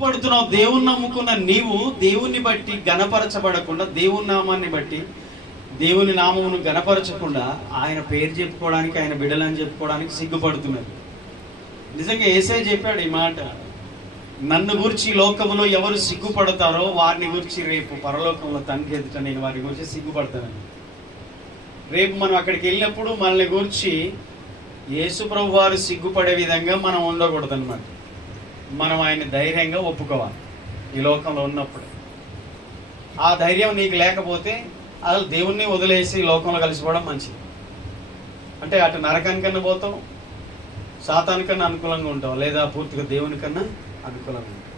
పడుతున్నావు. దేవుని నమ్ముకున్న నీవు దేవుణ్ణి బట్టి గణపరచబడకుండా, దేవుని నామాన్ని బట్టి దేవుని నామమును గణపరచకుండా ఆయన పేరు చెప్పుకోవడానికి, ఆయన బిడ్డలని చెప్పుకోవడానికి సిగ్గుపడుతున్నారు. నిజంగా యేసయ్య చెప్పాడు ఈ మాట, నన్ను గురించి లోకములో ఎవరు సిగ్గుపడతారో వారిని గురించి రేపు పరలోకంలో తండ్రి ఎదుట నేను వారి గురించి సిగ్గుపడతానని. రేపు మనం అక్కడికి వెళ్ళినప్పుడు మనల్ని గురించి యేసు ప్రభు వారు సిగ్గుపడే విధంగా మనం ఉండకూడదు అనమాట. మనం ఆయన ధైర్యంగా ఒప్పుకోవాలి ఈ లోకంలో ఉన్నప్పుడు. ఆ ధైర్యం నీకు లేకపోతే అసలు దేవుణ్ణి వదిలేసి లోకంలో కలిసిపోవడం మంచిది. అంటే అటు నరకానికన్నా పోతాం, సాతానికన్నా అనుకూలంగా ఉంటాం, లేదా పూర్తిగా దేవునికన్నా అనుకూలంగా ఉంటాం.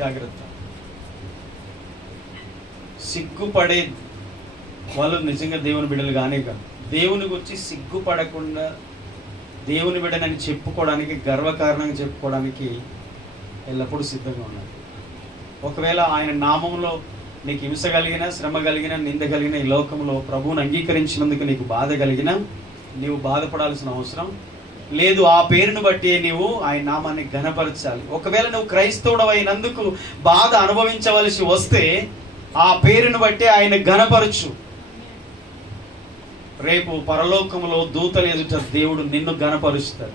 జాగ్రత్త. సిగ్గుపడే వాళ్ళు నిజంగా దేవుని బిడ్డలు కానే కాదు. దేవుని గురించి సిగ్గుపడకుండా దేవుని బిడ్డనని చెప్పుకోవడానికి, గర్వకారణంగా చెప్పుకోవడానికి ఎల్లప్పుడూ సిద్ధంగా ఉన్నారు. ఒకవేళ ఆయన నామంలో నీకు హింస కలిగిన, శ్రమ కలిగిన, నింద కలిగిన, ఈ లోకంలో ప్రభువుని అంగీకరించినందుకు నీకు బాధ కలిగిన, నీవు బాధపడాల్సిన అవసరం లేదు. ఆ పేరును బట్టి నీవు ఆయన నామాన్ని ఘనపరచాలి. ఒకవేళ నువ్వు క్రైస్తవుడు అయినందుకు బాధ అనుభవించవలసి వస్తే ఆ పేరును బట్టి ఆయన ఘనపరచు. రేపు పరలోకంలో దూతలు ఎదుట దేవుడు నిన్ను ఘనపరుస్తాడు.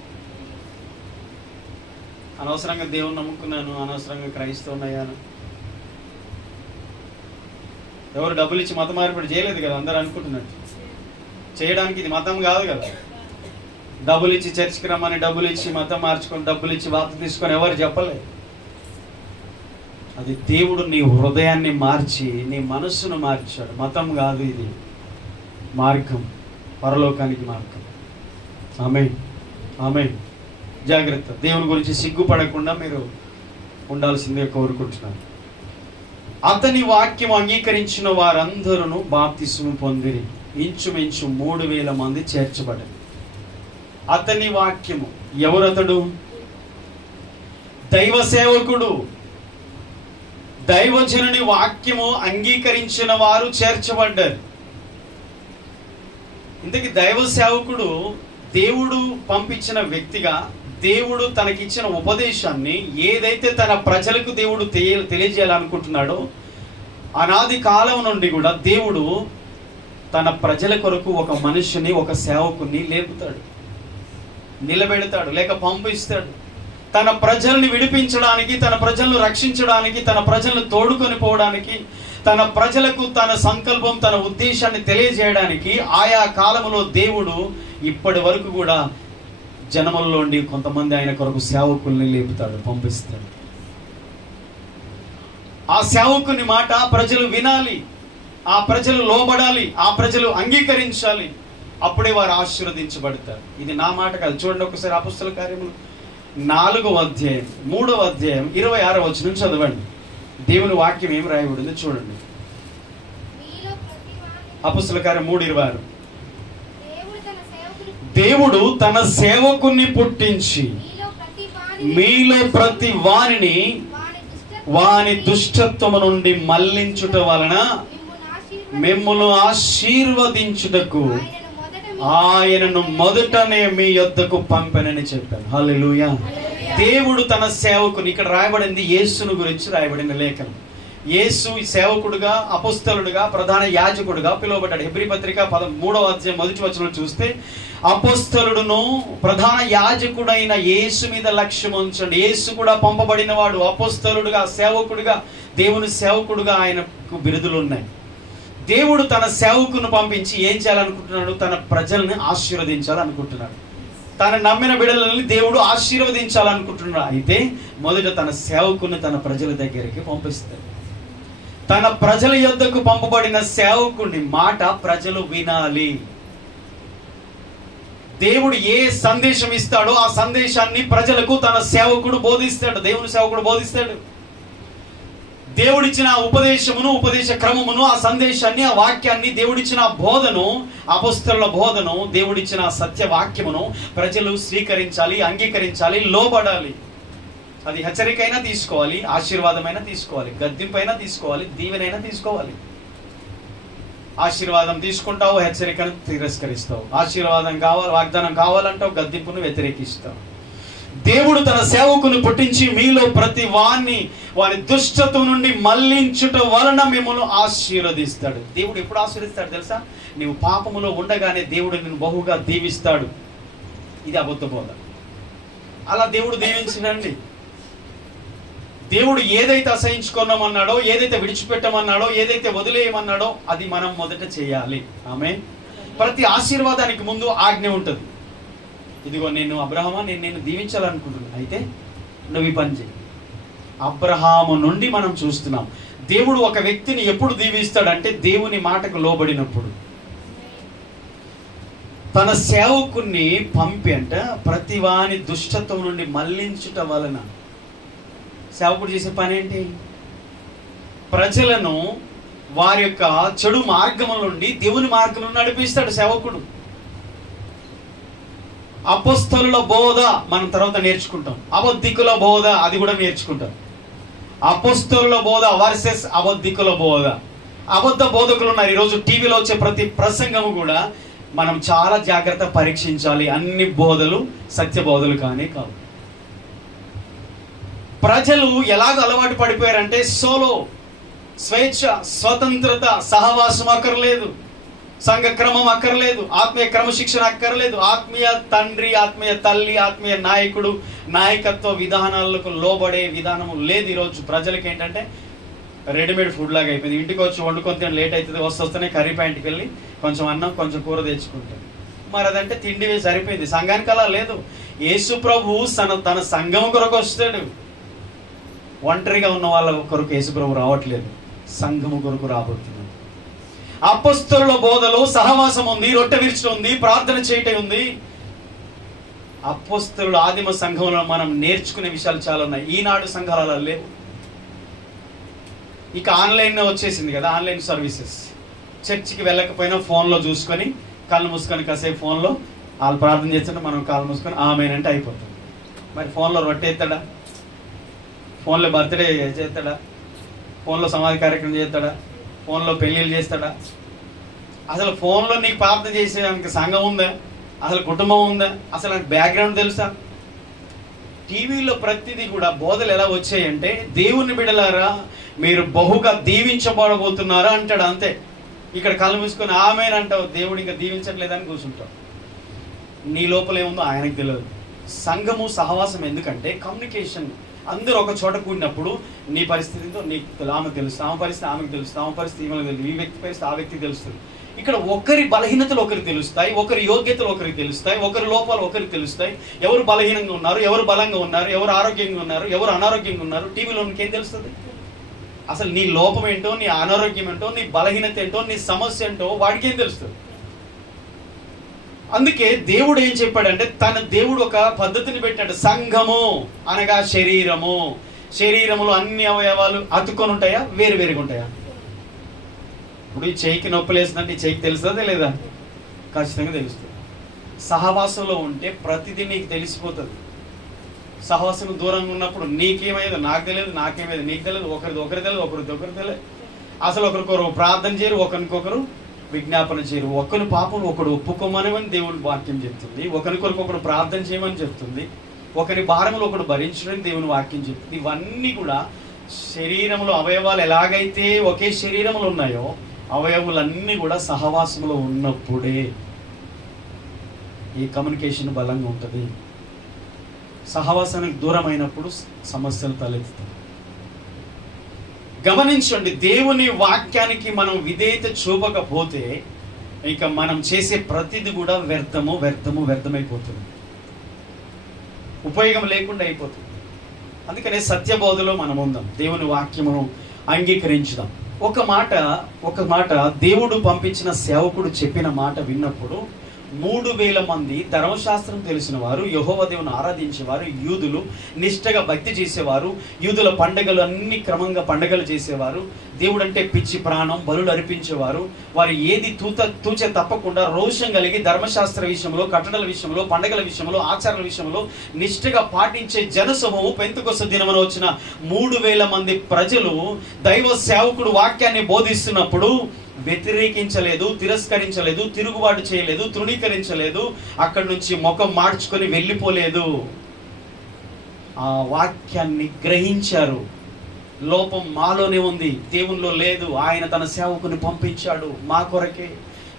అనవసరంగా దేవుని నమ్ముకున్నాను, అనవసరంగా క్రైస్తవునయ్యాను. ఎవరు డబ్బులు ఇచ్చి మత మార్పిడి చేయలేదు కదా, అందరూ అనుకుంటున్నట్టు. చేయడానికి ఇది మతం కాదు కదా. డబ్బులు ఇచ్చి చర్చికి రమ్మని, డబ్బులు ఇచ్చి మతం మార్చుకొని, డబ్బులు ఇచ్చి బాప్తిసం తీసుకొని ఎవరు చెప్పలేదు. అది దేవుడు నీ హృదయాన్ని మార్చి నీ మనస్సును మార్చాడు. మతం కాదు ఇది, మార్గం, పరలోకానికి మార్గం. ఆమేన్, ఆమేన్. జాగ్రత్త. దేవుని గురించి సిగ్గుపడకుండా మీరు ఉండాల్సిందే కోరుకుంటున్నాను. అతని వాక్యం అంగీకరించిన వారందరూ బాప్తిస్మం పొందిరి. ఇంచుమించు 3000 మంది చేర్చబడారు. అతని వాక్యము, ఎవరతడు? దైవ సేవకుడు. దైవజనుని వాక్యము అంగీకరించిన వారు చేర్చబడ్డారు. ఇంతకీ దైవ సేవకుడు దేవుడు పంపించిన వ్యక్తిగా, దేవుడు తనకిచ్చిన ఉపదేశాన్ని ఏదైతే తన ప్రజలకు దేవుడు తెలియజేయాలనుకుంటున్నాడో, అనాది కాలం నుండి కూడా దేవుడు తన ప్రజల కొరకు ఒక మనిషిని, ఒక సేవకుని లేపుతాడు, నిలబెడతాడు, లేక పంపిస్తాడు. తన ప్రజల్ని విడిపించడానికి, తన ప్రజలను రక్షించడానికి, తన ప్రజలను తోడుకొని పోవడానికి, తన ప్రజలకు తన సంకల్పం, తన ఉద్దేశాన్ని తెలియజేయడానికి ఆయా కాలంలో దేవుడు ఇప్పటి వరకు కూడా జనముల్లోండి కొంతమంది ఆయన కొరకు సేవకుల్ని లేపుతాడు, పంపిస్తాడు. ఆ సేవకుని మాట ప్రజలు వినాలి, ఆ ప్రజలు లోబడాలి, ఆ ప్రజలు అంగీకరించాలి. అప్పుడే వారు ఆశీర్వదించబడతారు. ఇది నా మాట కాదు. చూడండి ఒకసారి అపోస్తల కార్యములు 4వ అధ్యాయం 3వ అధ్యాయం 26వ వచనం చదవండి. దేవుని వాక్యం ఏం రాయబడిందో చూడండి. అపోస్తల కార్యం 3:26. దేవుడు తన సేవకుని పుట్టించి మీలో ప్రతి వారిని వాని దుష్టత్వము నుండి మళ్లించుట వలన మిమ్మును ఆశీర్వదించుటకు ఆయనను మొదటనే మీ యొద్దకు పంపెనని చెప్పాను. హల్లెలూయా. దేవుడు తన సేవకుని, ఇక్కడ రాయబడింది యేసును గురించి రాయబడిన లేఖనం. యేసు సేవకుడుగా, అపోస్తలుడుగా, ప్రధాన యాజకుడుగా పిలువబడ్డాడు. హెబ్రీ పత్రిక 13వ అధ్యాయం 1వ వచనం చూస్తే, అపోస్తలుడును ప్రధాన యాజకుడైన యేసు మీద లక్ష్యం ఉంచండి. యేసు కూడా పంపబడిన వాడు. అపోస్తలుడుగా, సేవకుడుగా, దేవుని సేవకుడుగా ఆయనకు బిరుదులు ఉన్నాయి. దేవుడు తన సేవకును పంపించి ఏం చేయాలనుకుంటున్నాడు? తన ప్రజల్ని ఆశీర్వదించాలనుకుంటున్నాడు. తన నమ్మిన బిడ్డలని దేవుడు ఆశీర్వదించాలనుకుంటున్నాడు. అయితే మొదట తన సేవకుని తన ప్రజల దగ్గరికి పంపిస్తాడు. తన ప్రజల యొద్దకు పంపబడిన సేవకుని మాట ప్రజలు వినాలి. దేవుడు ఏ సందేశం ఇస్తాడో ఆ సందేశాన్ని ప్రజలకు తన సేవకుడు బోధిస్తాడు, దేవుని సేవకుడు బోధిస్తాడు. దేవుడిచ్చిన ఉపదేశమును, ఉపదేశ క్రమమును, ఆ సందేశాన్ని, ఆ వాక్యాన్ని, దేవుడిచ్చిన బోధను, అపోస్తలుల బోధను, దేవుడిచ్చిన సత్య వాక్యమును ప్రజలు స్వీకరించాలి, అంగీకరించాలి, లోబడాలి. అది హెచ్చరికైనా తీసుకోవాలి, ఆశీర్వాదమైనా తీసుకోవాలి, గద్దింపైనా తీసుకోవాలి, దీవెనైనా తీసుకోవాలి. ఆశీర్వాదం తీసుకుంటావు, హెచ్చరికను తిరస్కరిస్తావు. ఆశీర్వాదం కావాలి, వాగ్దానం కావాలంటావు, గద్దింపును వ్యతిరేకిస్తావు. దేవుడు తన సేవకుని పుట్టించి మీలో ప్రతి వాని దుష్టత్వం నుండి మళ్లించుట వలన మిమ్మల్ని ఆశీర్వదిస్తాడు. దేవుడు ఎప్పుడు ఆశీర్వదిస్తాడు తెలుసా? నీవు పాపములో ఉండగానే దేవుడు నిన్ను బహుగా దీవిస్తాడు. ఇది అబద్ధ బోధ. అలా దేవుడు దీవించడండి. దేవుడు ఏదైతే అసహించుకున్నామన్నాడో, ఏదైతే విడిచిపెట్టమన్నాడో, ఏదైతే వదిలేయమన్నాడో అది మనం మొదట చేయాలి. ఆమేన్. ప్రతి ఆశీర్వాదానికి ముందు ఆజ్ఞ ఉంటుంది. ఇదిగో నేను అబ్రహామా, నేను దీవించాలనుకుంటున్నాను, అయితే నువ్వు ఈ పని చేయి. అబ్రహాము నుండి మనం చూస్తున్నాం దేవుడు ఒక వ్యక్తిని ఎప్పుడు దీవిస్తాడంటే దేవుని మాటకు లోబడినప్పుడు. తన సేవకుని పంపి అంట ప్రతి వాని దుష్టత్వం నుండి మళ్లించుట వలన. సేవకుడు చేసే పని ఏంటి? ప్రజలను వారి యొక్క చెడు మార్గం నుండి దేవుని మార్గంలో నడిపిస్తాడు సేవకుడు. అపొస్తలుల బోధ మనం తర్వాత నేర్చుకుంటాం. అబద్ధికుల బోధ అది కూడా నేర్చుకుంటాం. అపొస్తలుల బోధ వర్సెస్ అబద్ధికుల బోధ. అబద్ధ బోధకులు ఉన్నారు ఈరోజు. టీవీలో వచ్చే ప్రతి ప్రసంగము కూడా మనం చాలా జాగ్రత్త పరీక్షించాలి. అన్ని బోధలు సత్య బోధలు కానీ కావు. ప్రజలు ఎలాగ అలవాటు పడిపోయారంటే సోలో, స్వేచ్ఛ, స్వతంత్రత, సహవాసం అక్కర్లేదు, సంఘ క్రమం అక్కర్లేదు, ఆత్మీయ క్రమశిక్షణ అక్కర్లేదు, ఆత్మీయ తండ్రి, ఆత్మీయ తల్లి, ఆత్మీయ నాయకుడు, నాయకత్వ విధానాలకు లోబడే విధానం లేదు. ఈరోజు ప్రజలకి ఏంటంటే రెడీమేడ్ ఫుడ్ లాగా అయిపోయింది. ఇంటికి వచ్చి వండుకొని తిని లేట్ అవుతుంది, వస్తూనే కర్రీ ప్యాంట్కి వెళ్ళి కొంచెం అన్నం కొంచెం కూర తెచ్చుకుంటాడు. మరి అదంటే తిండి సరిపోయింది. సంఘానికి అలా లేదు. యేసు ప్రభు తన సంఘం కొరకు వస్తాడు. ఒంటరిగా ఉన్న వాళ్ళ కొరకు యేసు ప్రభు రావట్లేదు, సంఘము కొరకు రాబోతున్నాడు. అపొస్తలుల బోధలో సహవాసం ఉంది, రొట్టె విరుచడం ఉంది, ప్రార్థన చేయటం ఉంది. అపొస్తలుల ఆదిమ సంఘంలో మనం నేర్చుకునే విషయాలు చాలా ఉన్నాయి. ఈనాడు సంఘాలలో లేవు. ఇక ఆన్లైన్ వచ్చేసింది కదా, ఆన్లైన్ సర్వీసెస్. చర్చికి వెళ్ళకపోయినా ఫోన్లో చూసుకొని కాళ్ళు మూసుకొని కాసేపు ఫోన్లో వాళ్ళు ప్రార్థన చేస్తుంటే మనం కాళ్ళు మూసుకొని ఆమెనంటే అయిపోతుంది. మరి ఫోన్లో రొట్టె ఎత్తాడా? ఫోన్లో బర్త్డే చేస్తాడా? ఫోన్లో సమాధి కార్యక్రమం చేస్తాడా? ఫోన్లో పెళ్ళిళ్ళు చేస్తాడా? అసలు ఫోన్లో నీకు ప్రార్థన చేసేదానికి సంఘం ఉందా? అసలు కుటుంబం ఉందా? అసలు నాకు బ్యాక్గ్రౌండ్ తెలుసా? టీవీలో ప్రతిదీ కూడా బోధలు ఎలా వచ్చాయంటే దేవుని బిడ్డలారా మీరు బహుగా దీవించబడబోతున్నారా అంటాడు, అంతే. ఇక్కడ కళ్ళు మూసుకొని ఆమెనంటావు, దేవుడు ఇంకా దీవించట్లేదని కూర్చుంటావు. నీ లోపల ఏముందో ఆయనకు తెలియదు. సంఘము సహవాసం ఎందుకంటే కమ్యూనికేషన్. అందరూ ఒక చోట కూడినప్పుడు నీ పరిస్థితితో నీకు ఆమెకు తెలుస్తుంది, ఆమె పరిస్థితి ఆమెకు తెలుస్తుంది, ఆమె పరిస్థితి ఈమెకు తెలుస్తుంది, ఈ వ్యక్తి పరిస్థితి ఆ వ్యక్తికి తెలుస్తుంది. ఇక్కడ ఒకరి బలహీనతలు ఒకరికి తెలుస్తాయి, ఒకరి యోగ్యతలు ఒకరికి తెలుస్తాయి, ఒకరి లోపాలు ఒకరికి తెలుస్తాయి. ఎవరు బలహీనంగా ఉన్నారు, ఎవరు బలంగా ఉన్నారు, ఎవరు ఆరోగ్యంగా ఉన్నారు, ఎవరు అనారోగ్యంగా ఉన్నారు టీవీలో నీకేం తెలుస్తుంది? అసలు నీ లోపం ఏంటో, నీ అనారోగ్యం ఏంటో, నీ బలహీనత ఏంటో, నీ సమస్య ఏంటో వాడికి ఏం తెలుస్తుంది? అందుకే దేవుడు ఏం చెప్పాడంటే దేవుడు ఒక పద్ధతిని పెట్టాడు. సంఘము అనగా శరీరము. శరీరములో అన్ని అవయవాలు అతుక్కొని ఉంటాయా, వేరు వేరుగా ఉంటాయా? ఇప్పుడు ఈ చేయికి నొప్పి లేస్తుందంటే ఈ చేయికి తెలుస్తుందా లేదా? ఖచ్చితంగా తెలుస్తుంది. సహవాసంలో ఉంటే ప్రతిదీ నీకు తెలిసిపోతుంది. సహవాసం దూరంగా ఉన్నప్పుడు నీకేమైందో నాకు తెలియదు, నాకేమైంది నీకు తెలియదు, ఒకరి తెలియదు. అసలు ఒకరికొకరు ప్రార్థన చేయరు, ఒకరికొకరు విజ్ఞాపన చేయరు. ఒకరి పాపం ఒకడు ఒప్పుకోమని దేవుని వాక్యం చెప్తుంది, ఒకరికొకరు ప్రార్థన చేయమని చెప్తుంది, ఒకరి భారములు ఒకడు భరించడని దేవుని వాక్యం చెప్తుంది. ఇవన్నీ కూడా శరీరంలో అవయవాలు ఎలాగైతే ఒకే శరీరంలో ఉన్నాయో అవయవాలన్నీ కూడా సహవాసంలో ఉన్నప్పుడే ఈ కమ్యూనికేషన్ బలంగా ఉంటుంది. సహవాసానికి దూరమైనప్పుడు సమస్యలు తలెత్తుతాయి. గమనించండి, దేవుని వాక్యానికి మనం విధేయత చూపకపోతే ఇక మనం చేసే ప్రతిది కూడా వ్యర్థమైపోతుంది, ఉపయోగం లేకుండా అయిపోతుంది. అందుకనే సత్యబోధలో మనం ఉందాం, దేవుని వాక్యమును అంగీకరించుదాం. ఒక మాట దేవుడు పంపించిన సేవకుడు చెప్పిన మాట విన్నప్పుడు 3000 మంది ధర్మశాస్త్రం తెలిసిన వారు, యెహోవా దేవుని ఆరాధించేవారు, యూదులు, నిష్ఠగా భక్తి చేసేవారు, యూదుల పండగలు అన్ని క్రమంగా పండగలు చేసేవారు, దేవుడు అంటే పిచ్చి ప్రాణం, బలులు అర్పించేవారు, వారు ఏది తూచే తప్పకుండా రోషం కలిగి ధర్మశాస్త్ర విషయంలో, కట్టడల విషయంలో, పండగల విషయంలో, ఆచారాల విషయంలో నిష్ఠగా పాటించే జనసమూహం. పెంతెకొస్తు దినమున వచ్చిన 3000 మంది ప్రజలు దైవ సేవకుడు వాక్యాన్ని బోధిస్తున్నప్పుడు వ్యతిరేకించలేదు, తిరస్కరించలేదు, తిరుగుబాటు చేయలేదు, తృణీకరించలేదు, అక్కడి నుంచి ముఖం మార్చుకొని వెళ్ళిపోలేదు. ఆ వాక్యాన్ని గ్రహించారు. లోపం మాలోనే ఉంది, దేవునిలో లేదు. ఆయన తన సేవకుని పంపించాడు మా కొరకే,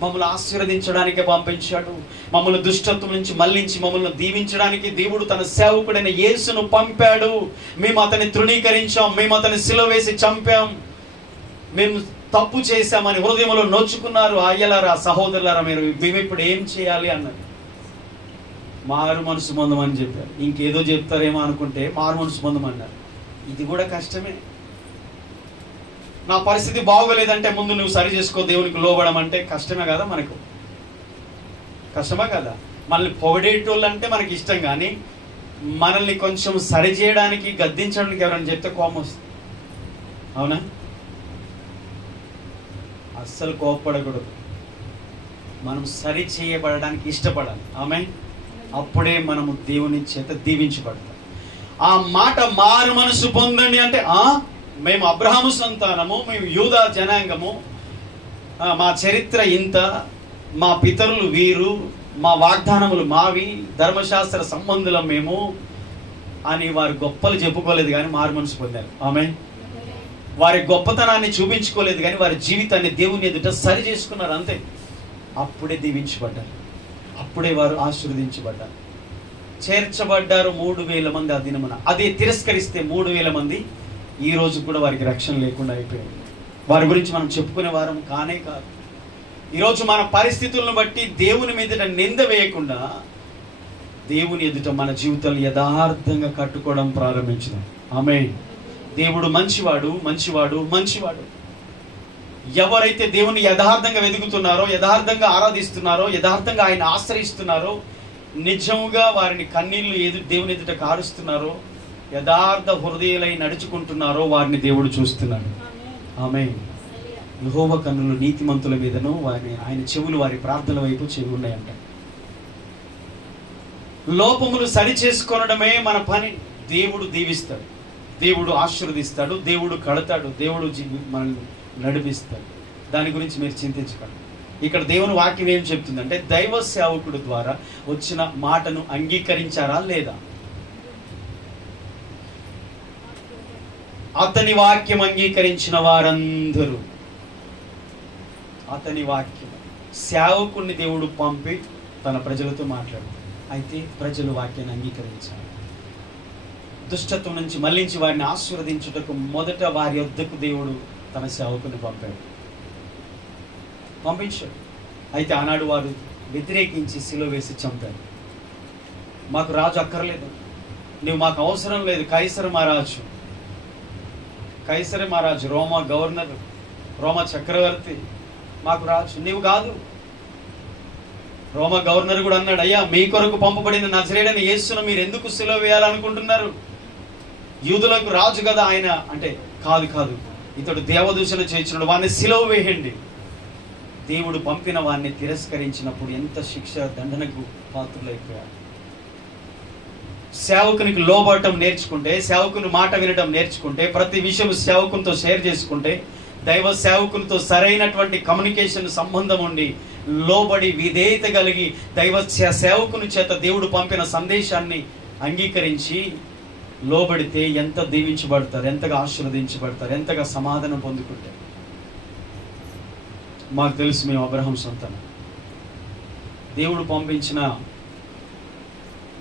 మమ్మల్ని ఆశీర్వదించడానికే పంపించాడు. మమ్మల్ని దుష్టత్వం నుంచి మళ్ళించి మమ్మల్ని దీవించడానికి దేవుడు తన సేవకుడైన యేసును పంపాడు. మేము అతన్ని తృణీకరించాం, మేము అతన్ని సిలువ వేసి చంపాం, మేము తప్పు చేశామని హృదయంలో నొచ్చుకున్నారు. అయ్యలారా, సహోదరులారా, మేము ఇప్పుడు ఏం చేయాలి అన్నారు. మారు మనసు పొందమని చెప్పారు. ఇంకేదో చెప్తారేమో అనుకుంటే మారు మనసు పొందమన్నారు. ఇది కూడా కష్టమే. నా పరిస్థితి బాగోలేదంటే ముందు నువ్వు సరి చేసుకో, దేవునికి లోబడం అంటే కష్టమే కదా, మనకు కష్టమా కదా. మనల్ని పొగడేటోళ్ళు అంటే మనకి ఇష్టం, కానీ మనల్ని కొంచెం సరి చేయడానికి, గద్దించడానికి ఎవరైనా చెప్తే కోపం వస్తుంది. అవునా? అస్సలు కోపపడకూడదు. మనం సరి చేయబడడానికి ఇష్టపడాలి. ఆమె అప్పుడే మనము దేవుని చేత దీవించబడతాం. ఆ మాట మారు మనసు పొందండి అంటే, మేము అబ్రహాము సంతానము, మేము యూదా జనాంగము, మా చరిత్ర ఇంత, మా పితరులు వీరు, మా వాగ్దానములు మావి, ధర్మశాస్త్ర సంబంధులం మేము అని వారి గొప్పలు చెప్పుకోలేదు, కానీ మారు మనసు పొందారు. ఆమె వారి గొప్పతనాన్ని చూపించుకోలేదు, కానీ వారి జీవితాన్ని దేవుని ఎదుట సరి చేసుకున్నారు, అంతే. అప్పుడే దీవించబడ్డారు, అప్పుడే వారు ఆశీర్వదించబడ్డారు, చేర్చబడ్డారు. 3,000 మంది ఆ దినమున. అదే తిరస్కరిస్తే 3,000 మంది ఈ రోజు కూడా వారికి రక్షణ లేకుండా అయిపోయింది. వారి గురించి మనం చెప్పుకునే వారం కానే కాదు. ఈరోజు మన పరిస్థితులను బట్టి దేవుని మీద నింద వేయకుండా దేవుని ఎదుట మన జీవితాలు యథార్థంగా కట్టుకోవడం ప్రారంభించుదాం. ఆమేన్. దేవుడు మంచివాడు, మంచివాడు, మంచివాడు. ఎవరైతే దేవుని యథార్థంగా వెతుకుతున్నారో, యథార్థంగా ఆరాధిస్తున్నారో, యథార్థంగా ఆయన ఆశ్రయిస్తున్నారో, నిజముగా వారిని కన్నీళ్లు దేవుని ఎదుట కారుస్తున్నారో, యథార్థ హృదయులై నడుచుకుంటున్నారో వారిని దేవుడు చూస్తున్నాడు. ఆమేన్. యెహోవా కన్నులు నీతిమంతుల మీదను ఆయన చెవులు వారి ప్రార్థన వైపు చెవి ఉన్నాయంట. లోపములు సరి చేసుకోవడమే మన పని. దేవుడు దీవిస్తాడు, దేవుడు ఆశీర్వదిస్తాడు, దేవుడు కడతాడు, దేవుడు మనల్ని నడిపిస్తాడు. దాని గురించి మీరు చింతించకండి. ఇక్కడ దేవుని వాక్యం ఏం చెప్తుందంటే, దైవ సేవకుడు ద్వారా వచ్చిన మాటను అంగీకరించారా లేదా? అతని వాక్యం అంగీకరించిన వారందరూ, అతని వాక్యం, సేవకుణ్ణి దేవుడు పంపి తన ప్రజలతో మాట్లాడు. అయితే ప్రజలు వాక్యాన్ని అంగీకరించారు. దుష్టత్వం నుంచి మళ్ళించి వారిని ఆశీర్వదించుటకు మొదట వారి వద్దకు దేవుడు తన సేవకుని పంపించాడు. అయితే ఆనాడు వారు వ్యతిరేకించి సిలువ వేసి చంపారు. మాకు రాజు అక్కర్లేదు, నువ్వు మాకు అవసరం లేదు, కైసరు మహారాజు, రోమా గవర్నర్, రోమా చక్రవర్తి మాకు రాజు, నీవు కాదు. రోమా గవర్నర్ కూడా అన్నాడు, అయ్యా మీ కొరకు పంపబడిన నజరేయుడైన యేసును మీరు ఎందుకు సిలువ వేయాలనుకుంటున్నారు? యూదులకు రాజు కదా ఆయన అంటే, కాదు ఇతడు దేవదూషణ చేయించినాడు, వాడిని సిలువ వేయండి. దేవుడు పంపిన వాడిని తిరస్కరించినప్పుడు ఎంత శిక్ష దండనకు పాత్రులైపోయారు. సేవకునికి లోబడటం నేర్చుకుంటే, సేవకుని మాట వినటం నేర్చుకుంటే, ప్రతి విషయం సేవకునితో షేర్ చేసుకుంటే, దైవ సేవకునితో సరైనటువంటి కమ్యూనికేషన్ సంబంధం ఉండి, లోబడి విధేయత కలిగి దైవ సేవకుని చేత దేవుడు పంపిన సందేశాన్ని అంగీకరించి లోబడితే ఎంత దీవించబడతారు, ఎంతగా ఆశీర్వదించబడతారు, ఎంతగా సమాధానం పొందుకుంటారు. మాకు తెలుసు, మేము అబ్రహాం సంతానం. దేవుడు పంపించిన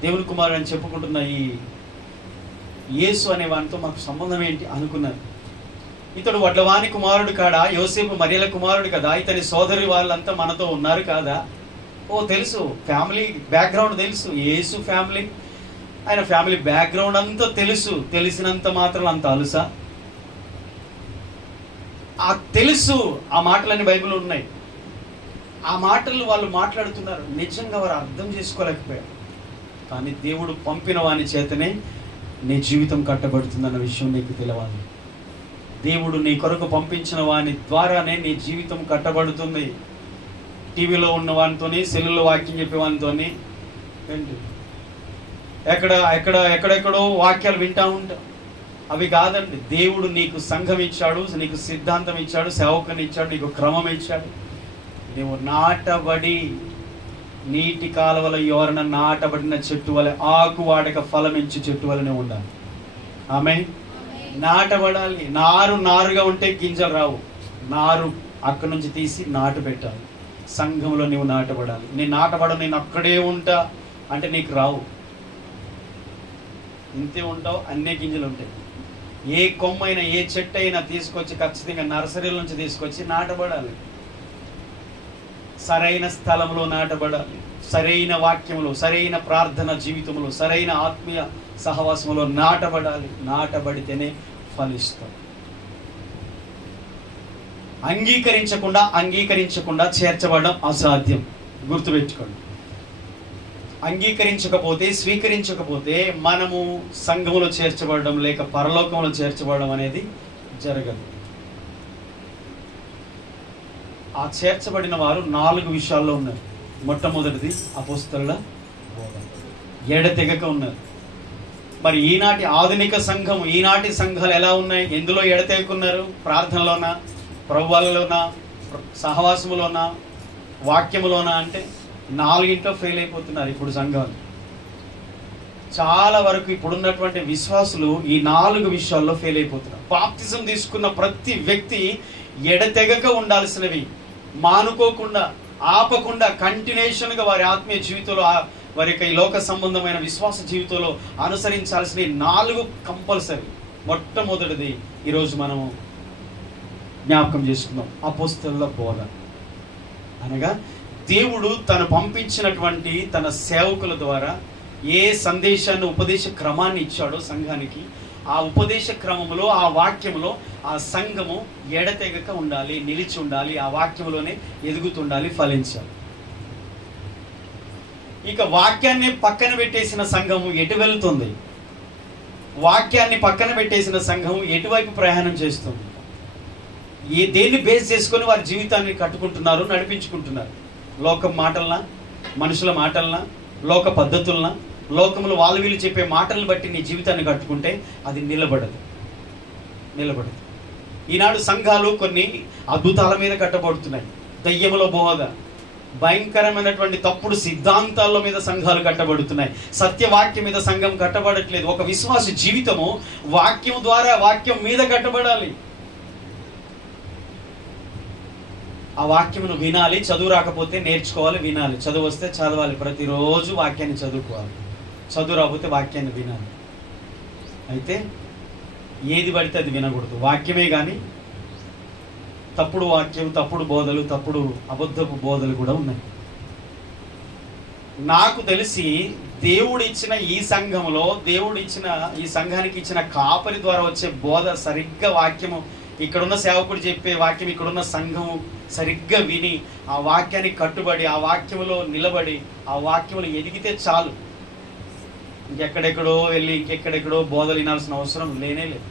దేవుని కుమారుడు అని చెప్పుకుంటున్న ఈ యేసు అనే వానితో మాకు సంబంధం ఏంటి అనుకున్నారు. ఇతడు వడ్లవాని కుమారుడు కాడా? యోసేపు మరియల కుమారుడు కదా? ఇతని సోదరి వాళ్ళంతా మనతో ఉన్నారు కాదా? తెలుసు, ఫ్యామిలీ బ్యాక్గ్రౌండ్ తెలుసు. యేసు ఫ్యామిలీ, ఆయన ఫ్యామిలీ బ్యాక్గ్రౌండ్ అంతా తెలుసు. తెలిసినంత మాత్రం అంత అలుసా? తెలుసు. ఆ మాటలన్నీ బైబిల్లో ఉన్నాయి. ఆ మాటలు వాళ్ళు మాట్లాడుతున్నారు, నిజంగా వారు అర్థం చేసుకోలేకపోయారు. కానీ దేవుడు పంపిన వాని చేతనే నీ జీవితం కట్టబడుతుందన్న విషయం నీకు తెలవాలి. దేవుడు నీ కొరకు పంపించిన వాని ద్వారానే నీ జీవితం కట్టబడుతుంది. టీవీలో ఉన్న వానితోని, సెల్లులో వాక్యం చెప్పే వానితోని ఏంటి ఎక్కడెక్కడో వాక్యాలు వింటూ ఉంటాం. అవి కాదండి. దేవుడు నీకు సంఘం ఇచ్చాడు, నీకు సిద్ధాంతం ఇచ్చాడు, సేవకుని ఇచ్చాడు, నీకు క్రమం ఇచ్చాడు. నువ్వు నాటబడి నీటి కాలువల యోరన నాటబడిన చెట్టు వలె, ఆకు వాడక ఫలమించు చెట్టు వలనే ఉండాలి. ఆమేన్. నాటబడాలి. నారుగా ఉంటే గింజలు రావు. నారు అక్కడి నుంచి తీసి నాటు పెట్టాలి. సంఘంలో నువ్వు నాటబడాలి. నేను నాటబడను, నేను అక్కడే ఉంటా అంటే నీకు రావు. ఇంతే ఉంటావు, అన్ని గింజలు ఉంటాయి. ఏ కొమ్మైనా ఏ చెట్టు అయినా తీసుకొచ్చి ఖచ్చితంగా నర్సరీల నుంచి తీసుకొచ్చి నాటబడాలి. సరైన స్థలంలో నాటబడాలి. సరైన వాక్యములో, సరైన ప్రార్థన జీవితంలో, సరైన ఆత్మీయ సహవాసంలో నాటబడాలి. నాటబడితేనే ఫలిస్తాం. అంగీకరించకుండా చేర్చబడడం అసాధ్యం. గుర్తుపెట్టుకోండి. అంగీకరించకపోతే, స్వీకరించకపోతే మనము సంఘములో చేర్చబడడం లేక పరలోకంలో చేర్చబడడం అనేది జరగదు. ఆ చేర్చబడిన వారు 4 విషయాల్లో ఉన్నారు. మొట్టమొదటిది అపోస్తలుల బోధన. ఎడతెగక ఉన్నారు. మరి ఈనాటి ఆధునిక సంఘం, ఈనాటి సంఘాలు ఎలా ఉన్నాయి? ఎందులో ఎడతెగకున్నారు? ప్రార్థనలోనా, ప్రభువులలోనా, సహవాసములోనా, వాక్యములోనా అంటే 4 ఫెయిల్ అయిపోతున్నారు ఇప్పుడు సంఘాలు. చాలా వరకు ఇప్పుడున్నటువంటి విశ్వాసులు ఈ 4 విషయాల్లో ఫెయిల్ అయిపోతున్నారు. బాప్తిజం తీసుకున్న ప్రతి వ్యక్తి ఎడతెగక ఉండాల్సినవి, మానుకోకుండా, ఆపకుండా, కంటిన్యూషన్గా వారి ఆత్మీయ జీవితంలో, వారి యొక్క ఈ లోక సంబంధమైన విశ్వాస జీవితంలో అనుసరించాల్సిన 4 కంపల్సరీ. మొట్టమొదటిది ఈరోజు మనము జ్ఞాపకం చేసుకుందాం. అపోస్తలుల బోధ అనగా దేవుడు తను పంపించినటువంటి తన సేవకుల ద్వారా ఏ సందేశాన్ని, ఉపదేశ క్రమాన్ని ఇచ్చాడో సంఘానికి, ఆ ఉపదేశ క్రమంలో, ఆ వాక్యంలో ఆ సంఘము ఎడతెగక ఉండాలి, నిలిచి ఉండాలి, ఆ వాక్యంలోనే ఎదుగుతుండాలి, ఫలించాలి. ఇక వాక్యాన్ని పక్కన పెట్టేసిన సంఘము ఎటు వెళ్తుంది? వాక్యాన్ని పక్కన పెట్టేసిన సంఘము ఎటువైపు ప్రయాణం చేస్తుంది? దేన్ని బేస్ చేసుకొని వారి జీవితాన్ని కట్టుకుంటున్నారు, నడిపించుకుంటున్నారు? లోకం మాటలనా, మనుషుల మాటలనా, లోక పద్ధతులనా, లోకములు వాళ్ళు వీళ్ళు చెప్పే మాటలను బట్టి నీ జీవితాన్ని కట్టుకుంటే అది నిలబడదు. ఈనాడు సంఘాలు కొన్ని అద్భుతాల మీద కట్టబడుతున్నాయి. దయ్యముల బోధ, భయంకరమైనటువంటి తప్పుడు సిద్ధాంతాల మీద సంఘాలు కట్టబడుతున్నాయి. సత్యవాక్యం మీద సంఘం కట్టబడట్లేదు. ఒక విశ్వాస జీవితము వాక్యం ద్వారా, వాక్యం మీద కట్టబడాలి. ఆ వాక్యమును వినాలి. చదువు రాకపోతే నేర్చుకోవాలి, వినాలి. చదువు వస్తే చదవాలి. ప్రతిరోజు వాక్యాన్ని చదువుకోవాలి. చదువు రాకపోతే వాక్యాన్ని వినాలి. అయితే ఏది పడితే అది వినకూడదు. వాక్యమే కానీ తప్పుడు వాక్యం, తప్పుడు బోధలు, తప్పుడు అబద్ధపు బోధలు కూడా ఉన్నాయి. నాకు తెలిసి దేవుడిచ్చిన ఈ సంఘంలో, దేవుడిచ్చిన ఈ సంఘానికి ఇచ్చిన కాపరి ద్వారా వచ్చే బోధ సరిగ్గా వాక్యము, ఇక్కడున్న సేవకుడు చెప్పే వాక్యం ఇక్కడున్న సంఘము సరిగ్గా విని ఆ వాక్యానికి కట్టుబడి, ఆ వాక్యములో నిలబడి, ఆ వాక్యములో ఎదిగితే చాలు. ఇంకెక్కడెక్కడో వెళ్ళి ఇంకెక్కడెక్కడో బోధలు వినాల్సిన అవసరం లేనే లేదు.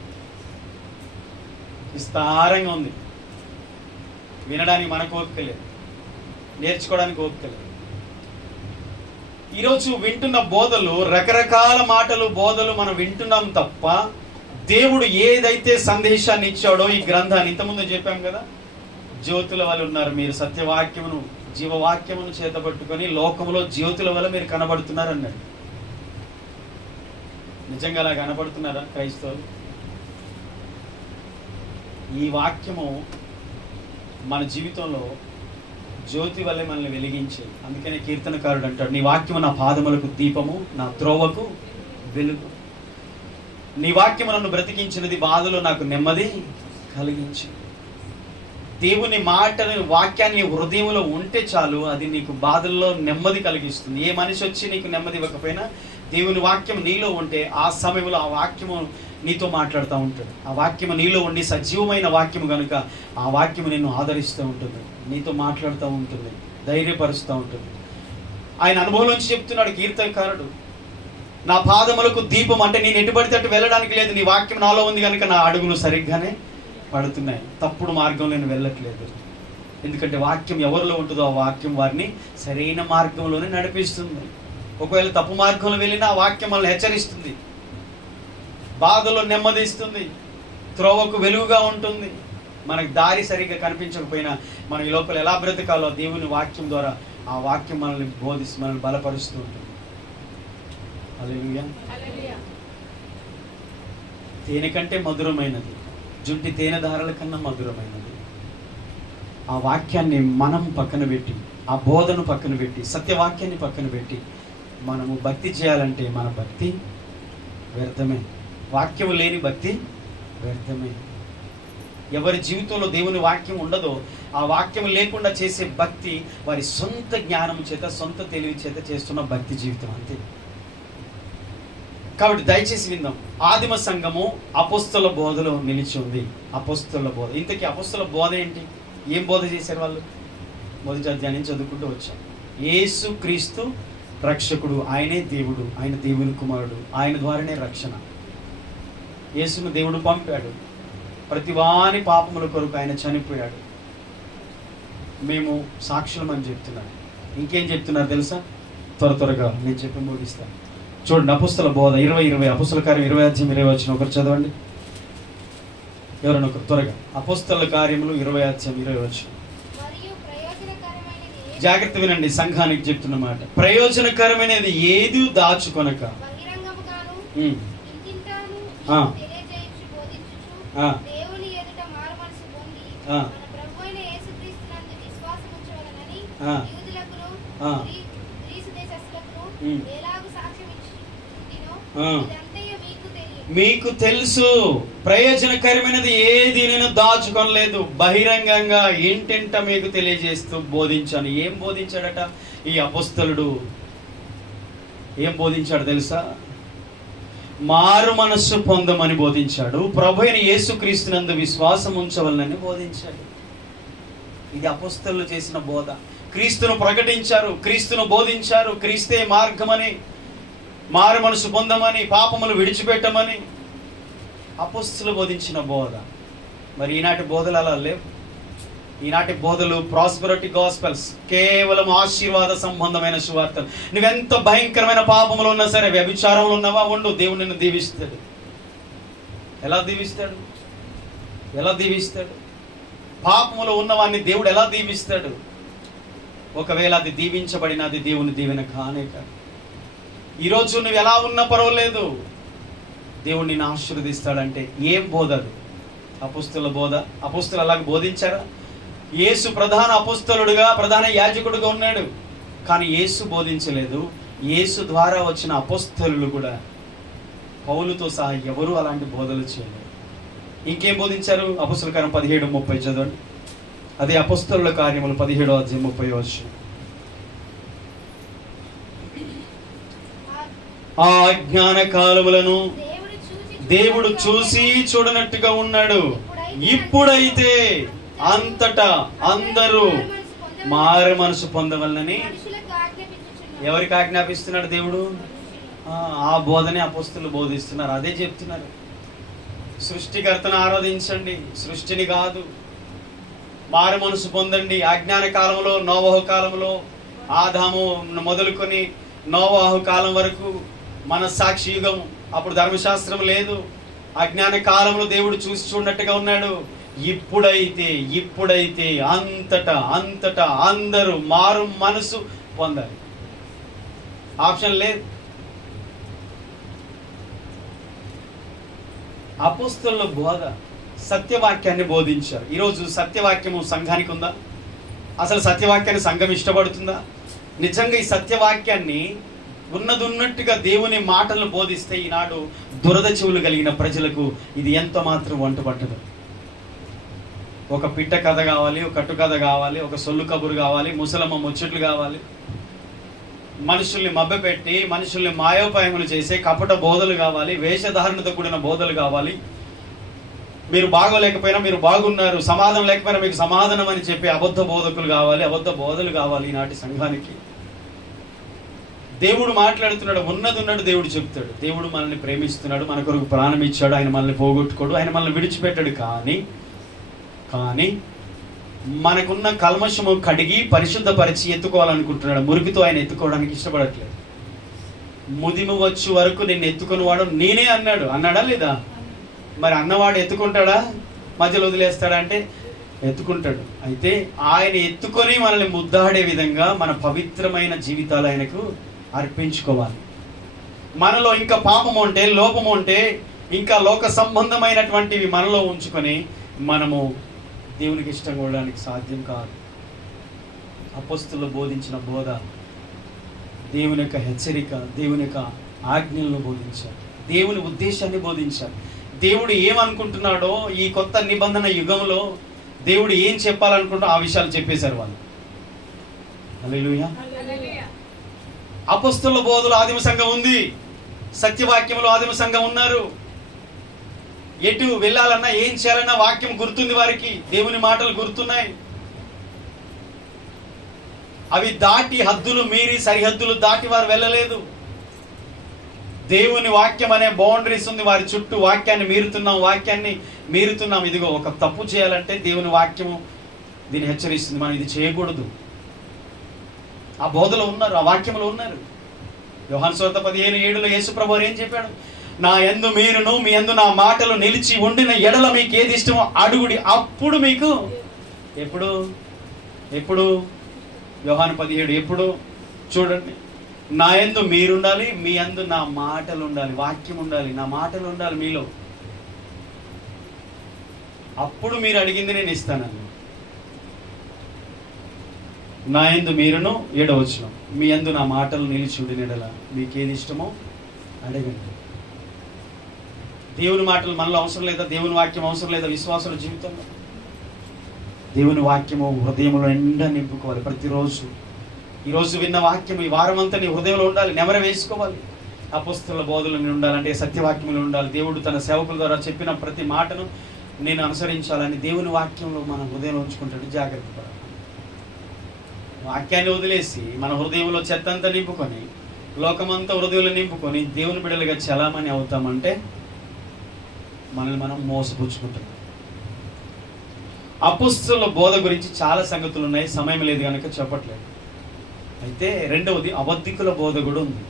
విస్తారంగా ఉంది. వినడానికి మనకు ఓపిక లేదు, నేర్చుకోవడానికి ఓపిక లేదు. ఈరోజు వింటున్న బోధలు, రకరకాల మాటలు, బోధలు మనం వింటున్నాం తప్ప దేవుడు ఏదైతే సందేశాన్ని ఇచ్చాడో ఈ గ్రంథాన్ని, ఇంతకుముందు చెప్పాం కదా, జ్యోతుల వల్ల ఉన్నారు మీరు, సత్యవాక్యమును, జీవవాక్యమును చేతపట్టుకొని లోకములో జ్యోతుల వల్ల మీరు కనబడుతున్నారు అన్నాడు. నిజంగా అలా కనబడుతున్నారా క్రైస్తవులు? ఈ వాక్యము మన జీవితంలో జ్యోతి వల్లే మనల్ని వెలిగించే. అందుకనే కీర్తనకారుడు అంటాడు, నీ వాక్యము నా పాదములకు దీపము, నా త్రోవకు వెలుగు. నీ వాక్యము నన్ను బ్రతికించినది, బాధలో నాకు నెమ్మది కలిగించింది. దేవుని మాటని, వాక్యాన్ని హృదయంలో ఉంటే చాలు, అది నీకు బాధల్లో నెమ్మది కలిగిస్తుంది. ఏ మనిషి వచ్చి నీకు నెమ్మది ఇవ్వకపోయినా దేవుని వాక్యం నీలో ఉంటే ఆ సమయంలో ఆ వాక్యము నీతో మాట్లాడుతూ ఉంటుంది. ఆ వాక్యము నీలో ఉండి సజీవమైన వాక్యము కనుక ఆ వాక్యము నిన్ను ఆదరిస్తూ ఉంటుంది, నీతో మాట్లాడుతూ ఉంటుంది, ధైర్యపరుస్తూ ఉంటుంది. ఆయన అనుభవం నుంచి చెప్తున్నాడు కీర్తనకారుడు, నా పాదములకు దీపం అంటే నేను ఎటు పడితే అటు వెళ్ళడానికి లేదు, నీ వాక్యం నాలో ఉంది కనుక నా అడుగులు సరిగ్గానే పడుతున్నాయి, తప్పుడు మార్గంలో నేను వెళ్ళట్లేదు. ఎందుకంటే వాక్యం ఎవరిలో ఉంటుందో ఆ వాక్యం వారిని సరైన మార్గంలోనే నడిపిస్తుంది. ఒకవేళ తప్పు మార్గంలో వెళ్ళినా ఆ వాక్యం మనల్ని హెచ్చరిస్తుంది, బాధలో నెమ్మదిస్తుంది, త్రోవకు వెలుగుగా ఉంటుంది. మనకు దారి సరిగ్గా కనిపించకపోయినా మనం ఈ లోపల ఎలా బ్రతకాలో దేవుని వాక్యం ద్వారా ఆ వాక్యం మనల్ని బోధిస్తూ మనల్ని బలపరుస్తూ ఉంటుంది. హల్లెలూయా. తేనె కంటే మధురమైనది, జుంటి తేనె ధారల కన్నా మధురమైనది. ఆ వాక్యాన్ని మనం పక్కన పెట్టి, ఆ బోధను పక్కన పెట్టి, సత్యవాక్యాన్ని పక్కన పెట్టి మనము భక్తి చేయాలంటే మన భక్తి వ్యర్థమే. వాక్యము లేని భక్తి వ్యర్థమే. ఎవరి జీవితంలో దేవుని వాక్యం ఉండదో ఆ వాక్యం లేకుండా చేసే భక్తి వారి సొంత జ్ఞానం చేత, సొంత తెలివి చేత చేస్తున్న భక్తి జీవితం అంతే. కాబట్టి దయచేసి విందాం. ఆదిమ సంఘము అపోస్తల బోధలో నిలిచి ఉంది. అపోస్తల బోధ. ఇంతకీ అపోస్తల బోధ ఏంటి? ఏం బోధ చేశారు వాళ్ళు? మొదటి అధ్యాయం చదువుకుంటూ వచ్చాం. యేసు క్రీస్తు రక్షకుడు, ఆయనే దేవుడు, ఆయన దేవుని కుమారుడు, ఆయన ద్వారానే రక్షణ. యేసును దేవుడు పంపాడు, ప్రతివాని పాపముల కొరకు ఆయన చనిపోయాడు. మేము సాక్షులం అని చెప్తున్నాడు. ఇంకేం చెప్తున్నారు తెలుసా? త్వరగా నేను చెప్పి ముగిస్తాను. చూడండి, అపోస్తల బోధ 20 అపోస్తల కార్యం 20 అధ్యాయం 20 వచ్చిన ఒకరు చదవండి. ఎవరైనా ఒకరు త్వరగా. అపోస్తల కార్యములు 20 అధ్యాయం 20 వచ్చిన. జాగ్రత్త వినండి, సంఘానికి చెప్తున్నమాట. ప్రయోజనకరమైనది ఏది దాచుకొనక మీకు తెలుసు. ప్రయోజనకరమైనది ఏది నేను దాచుకోలేదు, బహిరంగంగా ఇంటింట మీకు తెలియజేస్తూ బోధించాను. ఏం బోధించాడట ఈ అపోస్తలుడు? ఏం బోధించాడు తెలుసా? మారు మనస్సు పొందమని బోధించాడు. ప్రభు అయిన యేసుక్రీస్తునందు విశ్వాసం ఉంచవలనని బోధించాడు. ఇది అపోస్తలులు చేసిన బోధ. క్రీస్తును ప్రకటించారు, క్రీస్తును బోధించారు. క్రీస్తే మార్గమని, మారు మనసు పొందమని, పాపములు విడిచిపెట్టమని అపోస్తలులు బోధించిన బోధ. మరి ఈనాటి బోధలు అలా లేవు. ఈనాటి బోధలు ప్రాస్పెరిటీ గాస్పెల్స్, కేవలం ఆశీర్వాద సంబంధమైన సువార్తలు. నువ్వెంత భయంకరమైన పాపములు ఉన్నా సరే, వ్యభిచారంలో ఉన్నావా ఉండు, దేవుడు నిన్ను దీవిస్తాడు. ఎలా దీవిస్తాడు? ఎలా దీవిస్తాడు? పాపములో ఉన్నవాడిని దేవుడు ఎలా దీవిస్తాడు? ఒకవేళ అది దీవించబడిన అది దేవుని దీవెన కానే కాదు. ఈరోజు నువ్వు ఎలా ఉన్నా పర్వాలేదు, దేవుడు నిన్ను ఆశీర్వదిస్తాడంటే ఏం బోధ అది? అపోస్తలుల బోధ. అపోస్తలులు అలాగ బోధించారా? యేసు ప్రధాన అపోస్తలుడుగా, ప్రధాన యాజకుడుగా ఉన్నాడు, కానీ యేసు బోధించలేదు. యేసు ద్వారా వచ్చిన అపోస్తలులు కూడా, పౌలుతో సహా ఎవరు అలాంటి బోధలు చేయలేదు. ఇంకేం బోధించారు? అపోస్తలుల కార్యం 17:30 చదవండి. అదే అపోస్తలుల కార్యములు 17వ అధ్యాయం 30వ వచనం. ఆ జ్ఞాన కాలములను దేవుడు చూసి చూడనట్టుగా ఉన్నాడు. ఇప్పుడైతే అంతటా అందరూ మారు మనసు పొందవలనని ఎవరికి ఆజ్ఞాపిస్తున్నాడు దేవుడు? ఆ బోధనే అపోస్తలులు బోధిస్తున్నారు. అదే చెప్తున్నారు. సృష్టికర్తను ఆరాధించండి, సృష్టిని కాదు. మారు మనసు పొందండి. అజ్ఞాన కాలంలో, నోవహు కాలంలో, ఆదాము మొదలుకొని నోవహు కాలం వరకు మన సాక్షి యుగం. అప్పుడు ధర్మశాస్త్రం లేదు. అజ్ఞాన కాలంలో దేవుడు చూసి చూడనట్టుగా ఉన్నాడు. ఇప్పుడైతే అంతటా అందరూ మారు మనసు పొందాలి. ఆప్షన్ లేదు. అపోస్తలుల బోధ, సత్యవాక్యాన్ని బోధించారు. ఈరోజు సత్యవాక్యము సంఘానికి ఉందా? అసలు సత్యవాక్యాన్ని సంఘం ఇష్టపడుతుందా? నిజంగా ఈ సత్యవాక్యాన్ని ఉన్నట్టుగా దేవుని మాటలను బోధిస్తే ఈనాడు దురద చెవులు కలిగిన ప్రజలకు ఇది ఎంత మాత్రం వంట పట్టదు. ఒక పిట్ట కథ కావాలి, ఒక కట్టు కథ కావాలి, ఒక సొల్లు కబురు కావాలి, ముసలమ్మ ముచ్చట్లు కావాలి, మనుషుల్ని మభ్యపెట్టి మనుషుల్ని మాయోపాయములు చేసే కపట బోధలు కావాలి, వేషధారణతో కూడిన బోధలు కావాలి. మీరు బాగోలేకపోయినా మీరు బాగున్నారు, సమాధానం లేకపోయినా మీకు సమాధానం అని చెప్పి అబద్ధ బోధకులు కావాలి, అబద్ధ బోధలు కావాలి ఈనాటి సంఘానికి. దేవుడు మాట్లాడుతున్నాడు, ఉన్నది దేవుడు చెప్తాడు. దేవుడు మనల్ని ప్రేమిస్తున్నాడు, మన కొరకు ప్రాణం ఇచ్చాడు, ఆయన మనల్ని పోగొట్టుకోడు, ఆయన మనల్ని విడిచిపెట్టాడు. కానీ మనకున్న కల్మషము కడిగి పరిశుద్ధపరిచి ఎత్తుకోవాలనుకుంటున్నాడు. మురికితో ఆయన ఎత్తుకోవడానికి ఇష్టపడట్లేదు. ముదిము వచ్చు వరకు నిన్ను ఎత్తుకునేవాడు నేనే అన్నాడా లేదా? మరి అన్నవాడు ఎత్తుకుంటాడా? మధ్యలో వదిలేస్తాడా? అంటే ఎత్తుకుంటాడు. అయితే ఆయన ఎత్తుకొని మనల్ని ముద్దాడే విధంగా మన పవిత్రమైన జీవితాలు ఆయనకు అర్పించుకోవాలి. మనలో ఇంకా పాపము ఉంటే, లోపము ఉంటే, ఇంకా లోక సంబంధమైనటువంటివి మనలో ఉంచుకొని మనము దేవునికి ఇష్టంగా ఉండడానికి సాధ్యం కాదు. అపోస్తులు బోధించిన బోధ, దేవుని యొక్క హెచ్చరిక, దేవుని యొక్క ఆజ్ఞలను బోధించారు, దేవుని ఉద్దేశాన్ని బోధించారు. దేవుడు ఏమనుకుంటున్నాడో ఈ కొత్త నిబంధన యుగంలో దేవుడు ఏం చెప్పాలనుకుంటూ ఆ విషయాలు చెప్పేశారు వాళ్ళు. హల్లెలూయా. అపోస్తుల బోధలో ఆదిమ సంఘం ఉంది, సత్యవాక్యంలో ఆదిమ సంఘం ఉన్నారు. ఎటు వెళ్ళాలన్నా ఏం చేయాలన్నా వాక్యం గుర్తుంది వారికి, దేవుని మాటలు గుర్తున్నాయి. అవి దాటి హద్దులు మీరి, సరిహద్దులు దాటి వారు వెళ్ళలేదు. దేవుని వాక్యం అనే బౌండరీస్ ఉంది వారి చుట్టూ. వాక్యాన్ని మీరుతున్నాం. ఇదిగో ఒక తప్పు చేయాలంటే దేవుని వాక్యము దీన్ని హెచ్చరిస్తుంది, మనం ఇది చేయకూడదు. ఆ బోధలో ఉన్నారు, ఆ వాక్యంలో ఉన్నారు. యోహాను సువార్త 15:7 యేసు ప్రభువు ఏం చెప్పాడు? నా యందు మీరును మీ యందు నా మాటలు నిలిచి ఉండిన ఎడల మీకు ఏది ఇష్టమో అడుగుడి, అప్పుడు మీకు. ఎప్పుడు యోహాను 17 ఎప్పుడు? చూడండి, నా యందు మీరుండాలి, మీ యందు నా మాటలు ఉండాలి, వాక్యం ఉండాలి, నా మాటలు ఉండాలి మీలో. అప్పుడు మీరు అడిగింది నేను ఇస్తానని. నా యందు మీరును 7వ వచనం, మీ యందు నా మాటలు నిలిచి ఉండిన ఎడల మీకు ఏది ఇష్టమో అడగండి. దేవుని మాటలు మనలో అవసరం లేదా? దేవుని వాక్యం అవసరం లేదా విశ్వాసుల జీవితంలో? దేవుని వాక్యము హృదయంలో నిండా నింపుకోవాలి ప్రతిరోజు. ఈరోజు విన్న వాక్యం ఈ వారం అంతా నీ హృదయంలో ఉండాలి, నెమర వేసుకోవాలి. అపోస్తలుల బోధలు ఉండాలంటే సత్యవాక్యంలో ఉండాలి. దేవుడు తన సేవకుల ద్వారా చెప్పిన ప్రతి మాటను నేను అనుసరించాలని దేవుని వాక్యంలో మన హృదయంలో ఉంచుకుంటాడు. జాగ్రత్త పడాలి. వాక్యాన్ని వదిలేసి మన హృదయంలో చెత్త అంతా నింపుకొని, లోకమంతా హృదయంలో నింపుకొని దేవుని బిడ్డలుగా చలామణి అవుతామంటే మనల్ని మనం మోసపుచ్చుకుంటాం. అపోస్తలుల బోధ గురించి చాలా సంగతులు ఉన్నాయి, సమయం లేదు కనుక చెప్పట్లేదు. అయితే రెండవది అబద్ధికుల బోధ కూడా ఉంది.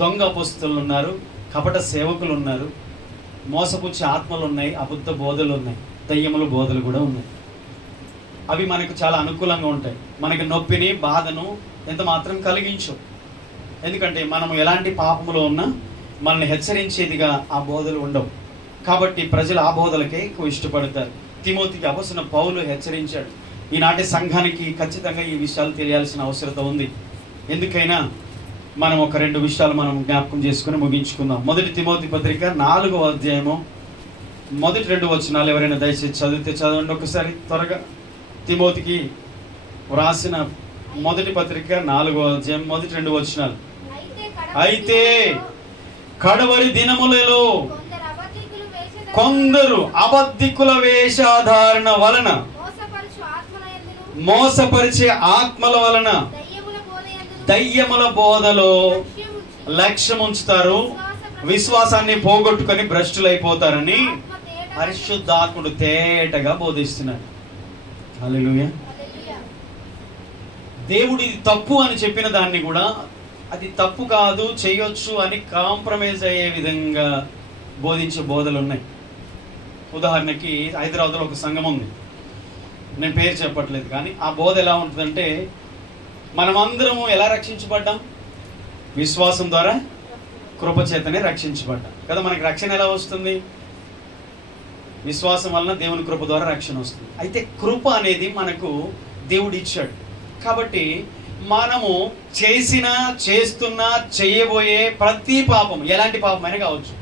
దొంగ అపోస్తలులు ఉన్నారు, కపట సేవకులు ఉన్నారు, మోసపుచ్చే ఆత్మలు ఉన్నాయి, అబద్ధ బోధలు ఉన్నాయి, దయ్యముల బోధలు కూడా ఉన్నాయి. అవి మనకు చాలా అనుకూలంగా ఉంటాయి, మనకి నొప్పిని బాధను ఎంత మాత్రం కలిగించవు. ఎందుకంటే మనము ఎలాంటి పాపములో ఉన్నా మనల్ని హెచ్చరించేదిగా ఆ బోధలు ఉండవు. కాబట్టి ప్రజలు ఆ బోధలకే ఎక్కువ ఇష్టపడతారు. తిమోతికి అపొస్తలుడైన పౌలు హెచ్చరించాడు. ఈనాటి సంఘానికి ఖచ్చితంగా ఈ విషయాలు తెలియాల్సిన అవసరం ఉంది. ఎందుకైనా మనం ఒక 2 విషయాలు మనం జ్ఞాపకం చేసుకుని ముగించుకుందాం. మొదటి తిమోతి పత్రిక 4వ అధ్యాయము మొదటి 2 వచనాలు ఎవరైనా దయచేసి చదవండి ఒకసారి త్వరగా. తిమోతికి వ్రాసిన మొదటి పత్రిక 4వ అధ్యాయం మొదటి 2 వచనాలు. అయితే కడవరి దినములలో కొందరు అబద్ధికుల వేషధారణ వలన, మోసపరిచే ఆత్మల వలన దయ్యముల బోధలో లక్ష్యం ఉంచుతారు, విశ్వాసాన్ని పోగొట్టుకొని భ్రష్టులైపోతారని పరిశుద్ధాత్ముడు తేటగా బోధిస్తున్నాడు. హల్లెలూయా. దేవుడు ఇది తప్పు అని చెప్పిన దాన్ని కూడా అది తప్పు కాదు, చేయొచ్చు అని కాంప్రమైజ్ అయ్యే విధంగా బోధించే బోధలు ఉన్నాయి. ఉదాహరణకి హైదరాబాద్లో ఒక సంఘం ఉంది, నేను పేరు చెప్పట్లేదు, కానీ ఆ బోధ ఎలా ఉంటుందంటే, మనమందరము ఎలా రక్షించబడ్డాం? విశ్వాసం ద్వారా కృపచేతనే రక్షించబడ్డాం కదా. మనకి రక్షణ ఎలా వస్తుంది? విశ్వాసం వలన దేవుని కృప ద్వారా రక్షణ వస్తుంది. అయితే కృప అనేది మనకు దేవుడు ఇచ్చాడు. కాబట్టి మనము చేస్తున్నా చేయబోయే ప్రతి పాపం, ఎలాంటి పాపమైనా కావచ్చు,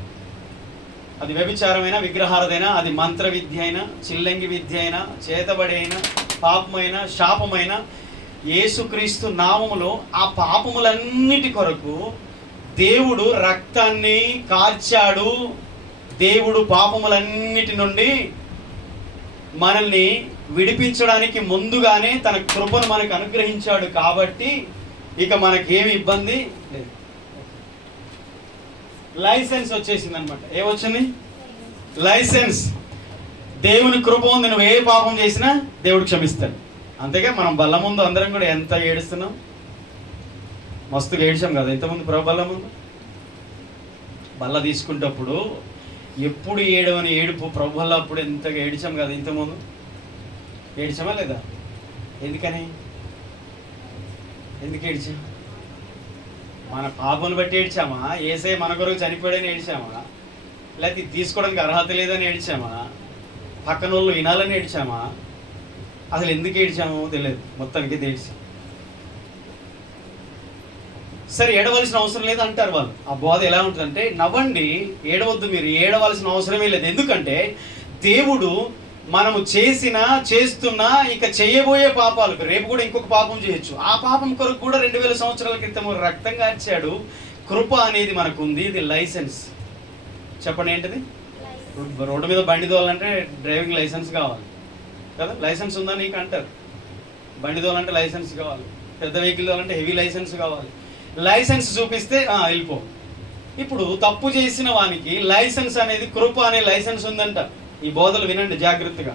అది వ్యభిచారమైనా, విగ్రహారదైనా, అది మంత్ర విద్య అయినా, చిల్లంగి విద్య అయినా, చేతబడి అయినా, పాపమైనా, శాపమైనా, యేసుక్రీస్తు నామములో ఆ పాపములన్నిటి కొరకు దేవుడు రక్తాన్ని కార్చాడు. దేవుడు పాపములన్నిటి నుండి మనల్ని విడిపించడానికి ముందుగానే తన కృపను మనకు అనుగ్రహించాడు. కాబట్టి ఇక మనకేమి ఇబ్బంది లేదు. లైసెన్స్ వచ్చేసింది అనమాట. ఏమొచ్చింది? లైసెన్స్. దేవుని కృప ఉంది, నువ్వు ఏ పాపం చేసినా దేవుడు క్షమిస్తాడు. అంతేగా మనం బల్ల ముందు అందరం కూడా ఎంత ఏడుస్తున్నాం, మస్తుగా ఏడ్చాం కదా ఇంతకుముందు. ప్రభు బల్ల ముందు బల్ల తీసుకుంటప్పుడు ఎప్పుడు ఏడవని ఏడుపు, ప్రభు వల్ల అప్పుడు ఎంతగా ఏడ్చాం కదా ఇంతకుముందు. ఏడ్చామా లేదా? ఎందుకని? ఎందుకు ఏడ్చాం? మన పాపను బట్టి ఏడ్చామా? యేసయ్య మన కొరకు చనిపోయాడని ఏడ్చామా? లేకపోతే తీసుకోవడానికి అర్హత లేదని ఏడ్చామా? పక్కన వాళ్ళు వినాలని ఏడ్చామా? అసలు ఎందుకు ఏడ్చామో తెలియదు, మొత్తానికి ఏడ్చాం. సరే, ఏడవలసిన అవసరం లేదు అంటారు వాళ్ళు. ఆ బోధ ఎలా ఉంటుందంటే, నవ్వండి, ఏడవద్దు, మీరు ఏడవలసిన అవసరమే లేదు. ఎందుకంటే దేవుడు మనము చేస్తున్నా ఇక చేయబోయే పాపాలకు, రేపు కూడా ఇంకొక పాపం చేయొచ్చు, ఆ పాపం కొరకు కూడా 2000 సంవత్సరాల క్రితం రక్తం కార్చాడు. కృప అనేది మనకు ఉంది, ఇది లైసెన్స్. చెప్పండి ఏంటిది? రోడ్డు మీద బండి తోలాలంటే డ్రైవింగ్ లైసెన్స్ కావాలి కదా, లైసెన్స్ ఉందా నీకు అంటారు. బండి తోలాలంటే లైసెన్స్ కావాలి, పెద్ద వెహికల్ తోలాలంటే హెవీ లైసెన్స్ కావాలి. లైసెన్స్ చూపిస్తే వెళ్ళిపో. ఇప్పుడు తప్పు చేసిన వానికి లైసెన్స్ అనేది, కృప అనే లైసెన్స్ ఉందంట. ఈ బోధలు వినండి జాగ్రత్తగా.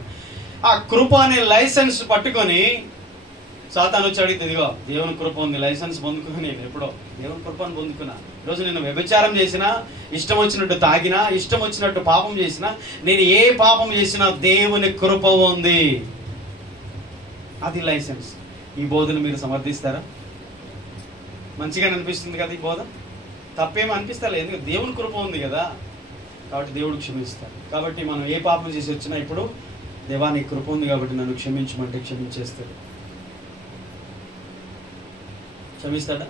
ఆ కృప అనే లైసెన్స్ పట్టుకొని సాతాను వచ్చి అడిగితే, ఇదిగో దేవుని కృప ఉంది, లైసెన్స్ పొందుకుని నేను ఎప్పుడో దేవుని కృపను పొందుకున్నా. ఈరోజు నేను వ్యభిచారం చేసినా, ఇష్టం వచ్చినట్టు తాగినా, ఇష్టం వచ్చినట్టు పాపం చేసినా, నేను ఏ పాపం చేసినా దేవుని కృప ఉంది, అది లైసెన్స్. ఈ బోధను మీరు సమర్థిస్తారా? మంచిగా అనిపిస్తుంది కదా ఈ బోధ? తప్పేమో అనిపిస్తా, ఎందుకంటే దేవుని కృప ఉంది కదా, కాబట్టి దేవుడు క్షమిస్తాడు. కాబట్టి మనం ఏ పాపం చేసి వచ్చినా ఇప్పుడు దేవా నీ కృప ఉంది కాబట్టి నన్ను క్షమించమంటే క్షమించేస్తాడు. క్షమిస్తాడా?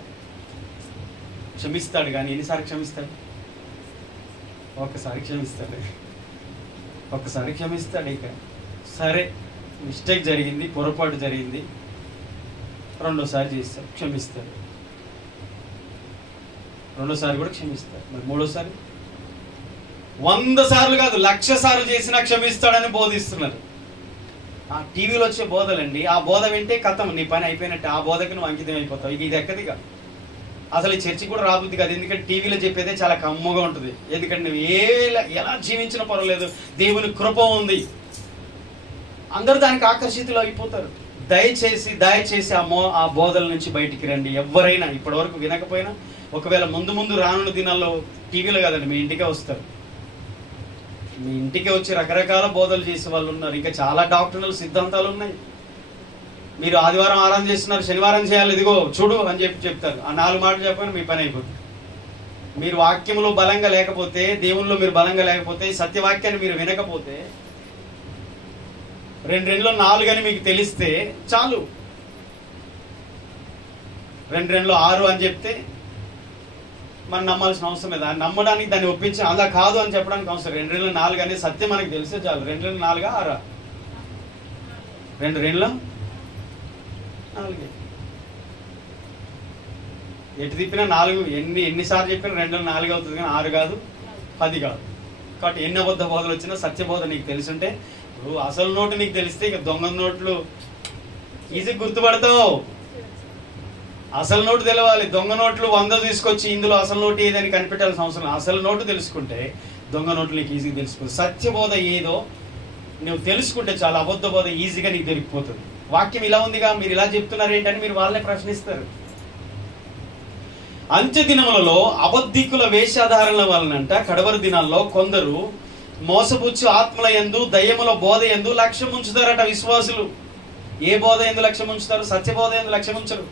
క్షమిస్తాడు. కానీ ఎన్నిసార్లు క్షమిస్తాడు? ఒక్కసారి క్షమిస్తాడు, ఒక్కసారి క్షమిస్తాడు. ఇక సరే, మిస్టేక్ జరిగింది, పొరపాటు జరిగింది, రెండోసారి చేస్తాడు, క్షమిస్తాడు. రెండోసారి కూడా క్షమిస్తాడు. మరి మూడోసారి 100 సార్లు కాదు, 1,00,000 సార్లు చేసినా క్షమిస్తాడని బోధిస్తున్నారు. ఆ టీవీలో వచ్చే బోధలండి, ఆ బోధ వింటే కథం, నీ పని అయిపోయినట్టు, ఆ బోధకి నువ్వు అంకితం అయిపోతావు. ఇది ఎక్కదిగా అసలు ఈ చర్చి కూడా రాబుద్ది కాదు. ఎందుకంటే టీవీలో చెప్పేదే చాలా కమ్ముగా ఉంటుంది. ఎందుకంటే నువ్వు ఎలా జీవించినా పర్వాలేదు, దేవుని కృప ఉంది, అందరూ దానికి ఆకర్షితులు అయిపోతారు. దయచేసి ఆ బోధల నుంచి బయటికి రండి. ఎవరైనా ఇప్పటివరకు వినకపోయినా, ఒకవేళ ముందు రానున్న దినాల్లో టీవీలో కాదండి, మీ ఇంటికే వస్తారు. మీ ఇంటికే వచ్చి రకరకాల బోధలు చేసే వాళ్ళు ఉన్నారు. ఇంకా చాలా డాక్టర్నల్ సిద్ధాంతాలు ఉన్నాయి. మీరు ఆదివారం ఆరాధన చేస్తున్నారు, శనివారం చేయాలి, ఇదిగో చూడు అని చెప్తారు. ఆ 4 మాటలు చెప్పని మీ పని అయిపోతుంది. మీరు వాక్యంలో బలంగా లేకపోతే, దేవుల్లో మీరు బలంగా లేకపోతే, సత్యవాక్యాన్ని మీరు వినకపోతే, 2 4 అని మీకు తెలిస్తే చాలు. 2 6 అని చెప్తే మనం నమ్మాల్సిన అవసరం లేదు. నమ్మడానికి దాన్ని ఒప్పించి అలా కాదు అని చెప్పడానికి అవసరం. 2 4 అనేది సత్యం మనకి తెలిస్తే చాలు. 2 4 6 2 4 ఎటు తిప్పినా 4, ఎన్నిసార్లు చెప్పినా 2 4 అవుతుంది, కానీ 6 కాదు, 10 కాదు. కాబట్టి ఎన్ని అబద్ధ బోధలు వచ్చినా సత్యబోధ నీకు తెలుసుంటే, అసలు నోటు నీకు తెలిస్తే ఇక దొంగ నోట్లు ఈజీ గుర్తుపడతావు. అసలు నోటు తెలవాలి. దొంగ నోట్లు 100 తీసుకొచ్చి ఇందులో అసలు నోటు ఏదని కనిపెట్టాల్సిన అవసరం. అసలు నోటు తెలుసుకుంటే దొంగ నోట్లు నీకు ఈజీగా తెలిసిపోతుంది. సత్యబోధ ఏదో నువ్వు తెలుసుకుంటే చాలా, అబద్ధ బోధ ఈజీగా నీకు దొరికిపోతుంది. వాక్యం ఇలా ఉందిగా, మీరు ఇలా చెప్తున్నారు ఏంటని మీరు వాళ్ళే ప్రశ్నిస్తారు. అంత్య దినములలో అబద్ధికుల వేషధారణల వలనంట కడవరి దినాల్లో కొందరు మోసపుచ్చు ఆత్మల యందు దయ్యముల బోధ యందు లక్ష్యం ఉంచుతారట విశ్వాసులు. ఏ బోధ యందు లక్ష్యం ఉంచుతారు? సత్యబోధ యందు లక్ష్యం ఉంచరు.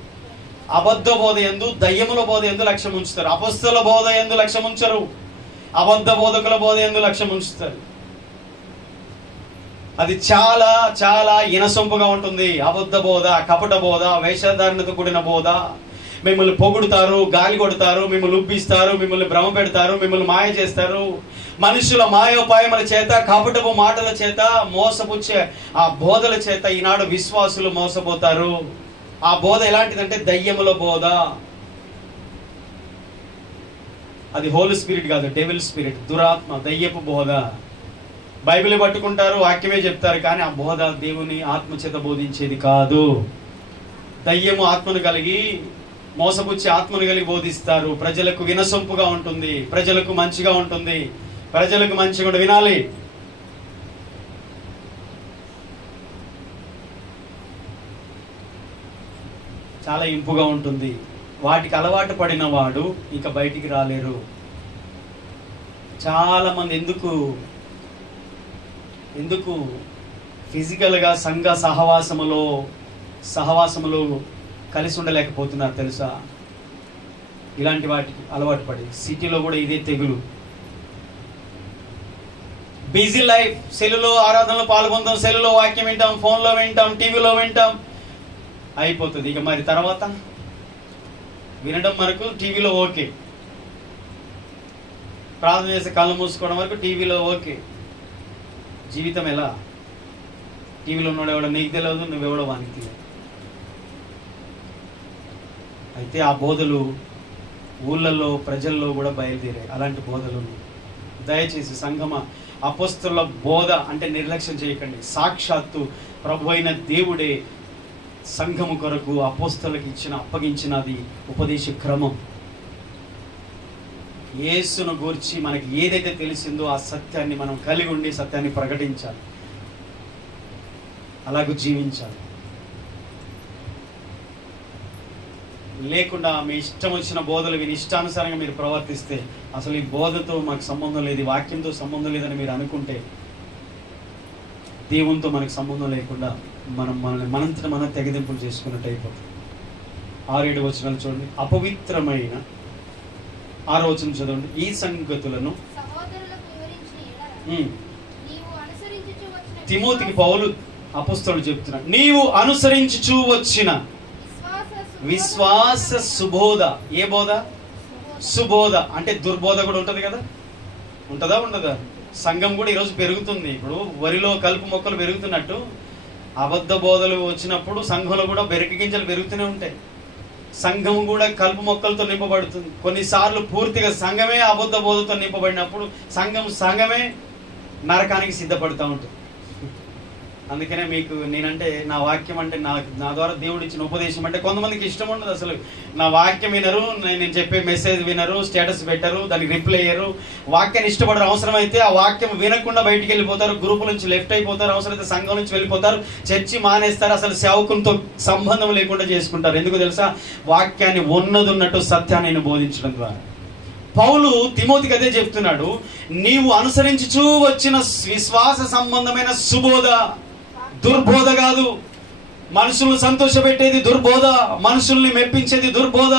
అబద్ధ బోధ యందు దయ్యముల బోధ యందు లక్ష్యం ఉంచుతారు. అపొస్తలుల బోధ యందు లక్ష్యం ఉంచరు. అబద్ధ బోధకుల బోధ యందు లక్ష్యం ఉంచుతారు. అది చాలా చాలా ఇనసొంపుగా ఉంటుంది. అబద్ధ బోధ, కపట బోధ, వేషధారణతో కూడిన బోధ. మిమ్మల్ని పొగుడుతారు, గాలి కొడతారు, మిమ్మల్ని ఉబ్బిస్తారు, మిమ్మల్ని భ్రమ పెడతారు, మిమ్మల్ని మాయ చేస్తారు. మనుషుల మాయోపాయముల చేత, కపటపు మాటల చేత, మోసపుచ్చే ఆ బోధల చేత ఈనాడు విశ్వాసులు మోసపోతారు. ఆ బోధ ఎలాంటిదంటే దయ్యముల బోధ. అది హోలీ స్పిరిట్ కాదు, డెవిల్ స్పిరిట్, దురాత్మ, దయ్యపు బోధ. బైబిల్ పట్టుకుంటారు, వాక్యమే చెప్తారు, కానీ ఆ బోధ దేవుని ఆత్మ చేత బోధించేది కాదు. దయ్యము ఆత్మను కలిగి, మోసపుచ్చి ఆత్మను కలిగి బోధిస్తారు. ప్రజలకు వినసొంపుగా ఉంటుంది, ప్రజలకు మంచిగా ఉంటుంది, ప్రజలకు మంచిగా వినాలి. చాలా ఇంపుగా ఉంటుంది. వాటికి అలవాటు పడిన వాడు ఇక బయటికి రాలేరు. చాలా మంది ఎందుకు ఫిజికల్గా సంఘ సహవాసములో కలిసి ఉండలేకపోతున్నారు తెలుసా? ఇలాంటి వాటికి అలవాటు పడి సిటీలో కూడా ఇదే తెగులు. బిజీ లైఫ్, సెల్లులో ఆరాధనలో పాల్గొంటాం, సెల్లులో వాక్యం వింటాం, ఫోన్లో వింటాం, టీవీలో వింటాం, అయిపోతుంది. ఇక మరి తర్వాత వినడం వరకు టీవీలో ఓకే, ప్రార్థన చేసే కళ్ళు మూసుకోవడం వరకు టీవీలో ఓకే. జీవితం ఎలా? టీవీలో ఉన్నాడు ఎవడో నీకు తెలియదు, నువ్వెవడో వానికి తెలియదు. అయితే ఆ బోధలు ఊళ్ళల్లో ప్రజల్లో కూడా బయలుదేరాయి. అలాంటి బోధలు దయచేసి సంగమ అపోస్తలుల బోధ అంటే నిర్లక్ష్యం చేయకండి. సాక్షాత్తు ప్రభు అయిన దేవుడే సంఘము కొరకు అపోస్తలులకు అప్పగించినది ఉపదేశ క్రమం. యేసును గూర్చి మనకి ఏదైతే తెలిసిందో ఆ సత్యాన్ని మనం కలిగి ఉండి సత్యాన్ని ప్రకటించాలి, అలాగూ జీవించాలి. లేకుండా మీ ఇష్టం వచ్చిన బోధలు విని ఇష్టానుసారంగా మీరు ప్రవర్తిస్తే, అసలు ఈ బోధతో మాకు సంబంధం లేదు, వాక్యంతో సంబంధం లేదని మీరు అనుకుంటే, దేవునితో మనకు సంబంధం లేకుండా మనంతట మనం తెగదింపులు చేసుకున్నట్టు అయిపోతుంది. 6-7 వచనాలు చూడండి. అపవిత్రమైన 6వ వచనం చదవండి. ఈ సంగతులను తిమోతికి పౌలు అపోస్తలుడు చెప్తున్నాడు. నీవు అనుసరించుచూ వచ్చిన విశ్వాస సుబోధ. ఏ బోధ? సుబోధ అంటే దుర్బోధ కూడా ఉంటుంది కదా, ఉంటుందా ఉండదా? సంఘం కూడా ఈరోజు పెరుగుతుంది. ఇప్పుడు వరిలో కలుపు మొక్కలు పెరుగుతున్నట్టు అబద్ధ బోధలు వచ్చినప్పుడు సంఘంలో కూడా బెరక గింజలు పెరుగుతూనే ఉంటాయి. సంఘం కూడా కలుపు మొక్కలతో నింపబడుతుంది. కొన్నిసార్లు పూర్తిగా సంఘమే అబద్ధ బోధతో నింపబడినప్పుడు సంఘమే నరకానికి సిద్ధపడుతూ ఉంటుంది. అందుకనే మీకు నేనంటే నా వాక్యం అంటే నా ద్వారా దేవుడు ఇచ్చిన ఉపదేశం అంటే కొంతమందికి ఇష్టం ఉండదు. అసలు నా వాక్యం వినరు, నేను చెప్పే మెసేజ్ వినరు, స్టేటస్ పెట్టరు, దానికి రిప్లై అయ్యరు, వాక్యాన్ని ఇష్టపడరు. అవసరమైతే ఆ వాక్యం వినకుండా బయటికి వెళ్ళిపోతారు, గ్రూపుల నుంచి లెఫ్ట్ అయిపోతారు, అవసరమైతే సంఘం నుంచి వెళ్ళిపోతారు, చర్చి మానేస్తారు, అసలు సేవకులతో సంబంధం లేకుండా చేసుకుంటారు. ఎందుకు తెలుసా? వాక్యాన్ని ఉన్నట్టు సత్యాన్ని బోధించడం ద్వారా. పౌలు తిమోతికి అదే చెప్తున్నాడు. నీవు అనుసరించుచూ వచ్చిన విశ్వాస సంబంధమైన సుబోధ, దుర్బోధ కాదు. మనుషుల్ని సంతోషపెట్టేది దుర్బోధ, మనుషుల్ని మెప్పించేది దుర్బోధ,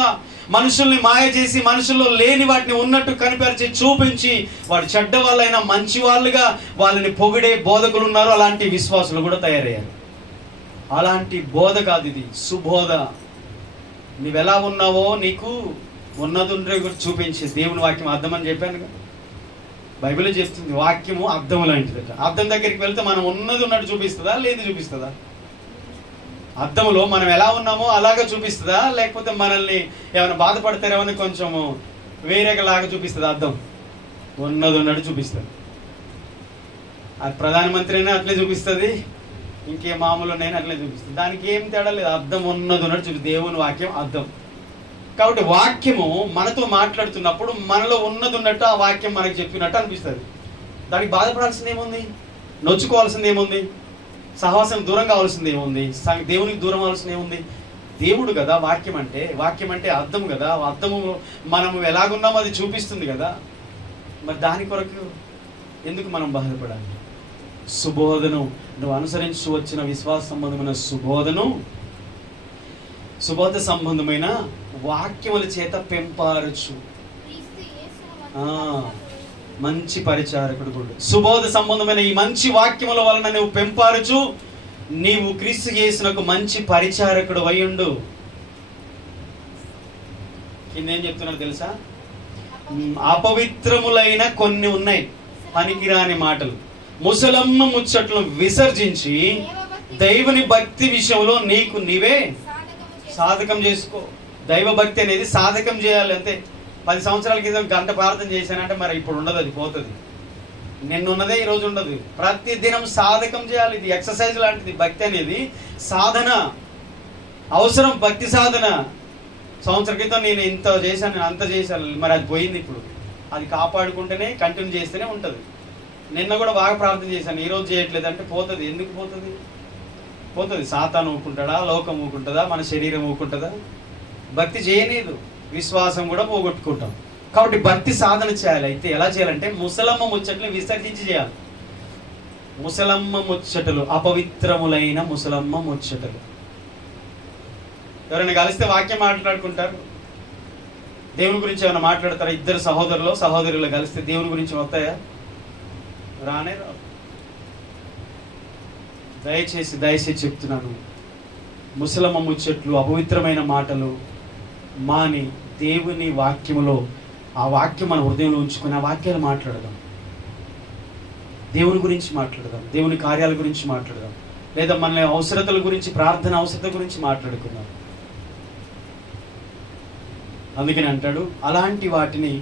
మనుషుల్ని మాయ చేసి మనుషుల్లో లేని వాటిని ఉన్నట్టు కనిపరిచి చూపించి వాడు చెడ్డ వాళ్ళైనా మంచి వాళ్ళుగా వాళ్ళని పొగిడే బోధకులు ఉన్నారు. అలాంటి విశ్వాసులు కూడా తయారయ్యారు. అలాంటి బోధ కాదు ఇది, సుబోధ. నువ్వెలా ఉన్నావో నీకు ఉన్నదుండ్రే కూడా చూపించి దేవుని వాక్యం అర్థం అని చెప్పాను. బైబిల్ చెప్తుంది వాక్యము అద్దం లాంటిదట. అద్దం దగ్గరికి వెళ్తే మనం ఉన్నట్టు చూపిస్తుందా, లేదు చూపిస్తుందా? అద్దంలో మనం ఎలా ఉన్నామో అలాగే చూపిస్తుందా, లేకపోతే మనల్ని ఏమైనా బాధపడతారేమని కొంచెము వేరేలాగా చూపిస్తుందా? అద్దం ఉన్నట్టు చూపిస్తుంది. అది ప్రధానమంత్రి అయినా అట్లే చూపిస్తుంది, ఇంకే మామూలు నేను అట్లే చూపిస్తుంది. దానికి ఏం తేడా లేదు. అద్దం ఉన్నట్టు చూపి దేవుని వాక్యం అద్దం. కాబట్టి వాక్యము మనతో మాట్లాడుతున్నప్పుడు మనలో ఉన్నట్టు ఆ వాక్యం మనకి చెప్పినట్టు అనిపిస్తుంది. దానికి బాధపడాల్సింది ఏముంది? నొచ్చుకోవాల్సింది ఏముంది? సహవాసం దూరం కావాల్సింది ఏముంది? దేవునికి దూరం అవ్వాల్సింది ఏముంది? దేవుడు కదా వాక్యం అంటే. వాక్యం అంటే అర్థం కదా. అర్థము మనము ఎలాగున్నామో అది చూపిస్తుంది కదా. మరి దాని కొరకు ఎందుకు మనం బాధపడాలి? సుబోధను నువ్వు అనుసరించి వచ్చిన విశ్వాస సంబంధమైన సుబోధ సంబంధమైన వాక్యముల చేత పెంపారచు. మంచి పరిచారకుడు కూడా. సుబోధ సంబంధమైన ఈ మంచి వాక్యముల వలన నువ్వు పెంపారచు, నీవు క్రీస్తు యేసునకు మంచి పరిచారకుడు అయ్యుండు. కిందేం చెప్తున్నాడు తెలుసా? అపవిత్రములైన కొన్ని ఉన్నాయి, పనికిరాని మాటలు, ముసలమ్మ ముచ్చట్లు విసర్జించి దైవుని భక్తి విషయంలో నీకు నీవే సాధకం చేసుకో. దైవ భక్తి అనేది సాధకం చేయాలి అంతే. 10 సంవత్సరాల క్రితం గంట ప్రార్థన చేశానంటే మరి ఇప్పుడు ఉండదు, అది పోతుంది. నిన్నున్నదే ఈరోజు ఉండదు. ప్రతి దినం సాధకం చేయాలి. ఇది ఎక్సర్సైజ్ లాంటిది. భక్తి అనేది సాధన అవసరం. భక్తి సాధన. సంవత్సరం క్రితం నేను ఇంత చేశాను, నేను అంత చేశాను, మరి అది పోయింది. ఇప్పుడు అది కాపాడుకుంటేనే కంటిన్యూ చేస్తేనే ఉంటుంది. నిన్న కూడా బాగా ప్రార్థన చేశాను, ఈరోజు చేయట్లేదు అంటే పోతుంది. ఎందుకు పోతుంది? పోతుంది. సాతాను ఊకుంటాడా, లోకం ఊకుంటుందా, మన శరీరం ఊకుంటుందా? భక్తి చేయలేదు. విశ్వాసం కూడా పోగొట్టుకుంటాం. కాబట్టి భక్తి సాధన చేయాలి. అయితే ఎలా చేయాలంటే ముసలమ్మ ముచ్చట్ని విసర్జించి చేయాలి. ముసలమ్మ ముచ్చటలు, అపవిత్రములైన ముసలమ్మ ముచ్చటలు. ఎవరైనా కలిస్తే వాక్యం మాట్లాడుకుంటారు, దేవుని గురించి ఏమైనా మాట్లాడతారా? ఇద్దరు సహోదరులు కలిస్తే దేవుని గురించి వస్తాయా? రానే రావు. దయచేసి చెప్తున్నాను, ముసలమ్మ ముచ్చట్లు, అపవిత్రమైన మాటలు మాని దేవుని వాక్యములో ఆ వాక్యం మన హృదయంలో ఉంచుకొని ఆ వాక్యాలు మాట్లాడదాం. దేవుని గురించి మాట్లాడదాం, దేవుని కార్యాల గురించి మాట్లాడదాం, లేదా మన అవసరతల గురించి, ప్రార్థన అవసరత గురించి మాట్లాడుకుందాం. అందుకని అంటాడు అలాంటి వాటిని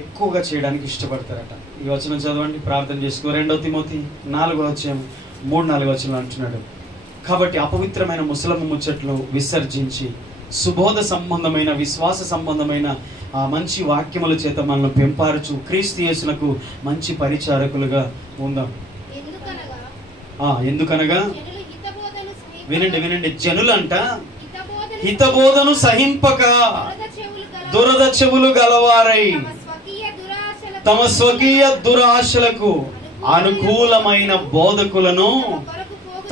ఎక్కువగా చేయడానికి ఇష్టపడతారట. ఈ వచనం చదవండి, ప్రార్థన చేసుకో. 2 తిమోతి 4:3-4 అంటున్నాడు, కాబట్టి అపవిత్రమైన ముసలమ్మ ముచ్చట్లు విసర్జించి సుబోధ సంబంధమైన, విశ్వాస సంబంధమైన ఆ మంచి వాక్యముల చేత మనల్ని పెంపారుచు క్రీస్తు యేసునకు మంచి పరిచారకులుగా ఉందాం. ఎందుకనగా వినండి, జనులంట హితబోధను సహింపక దురద చెవులు గలవారై తమ స్వకీయ దురాశలకు అనుకూలమైన బోధకులను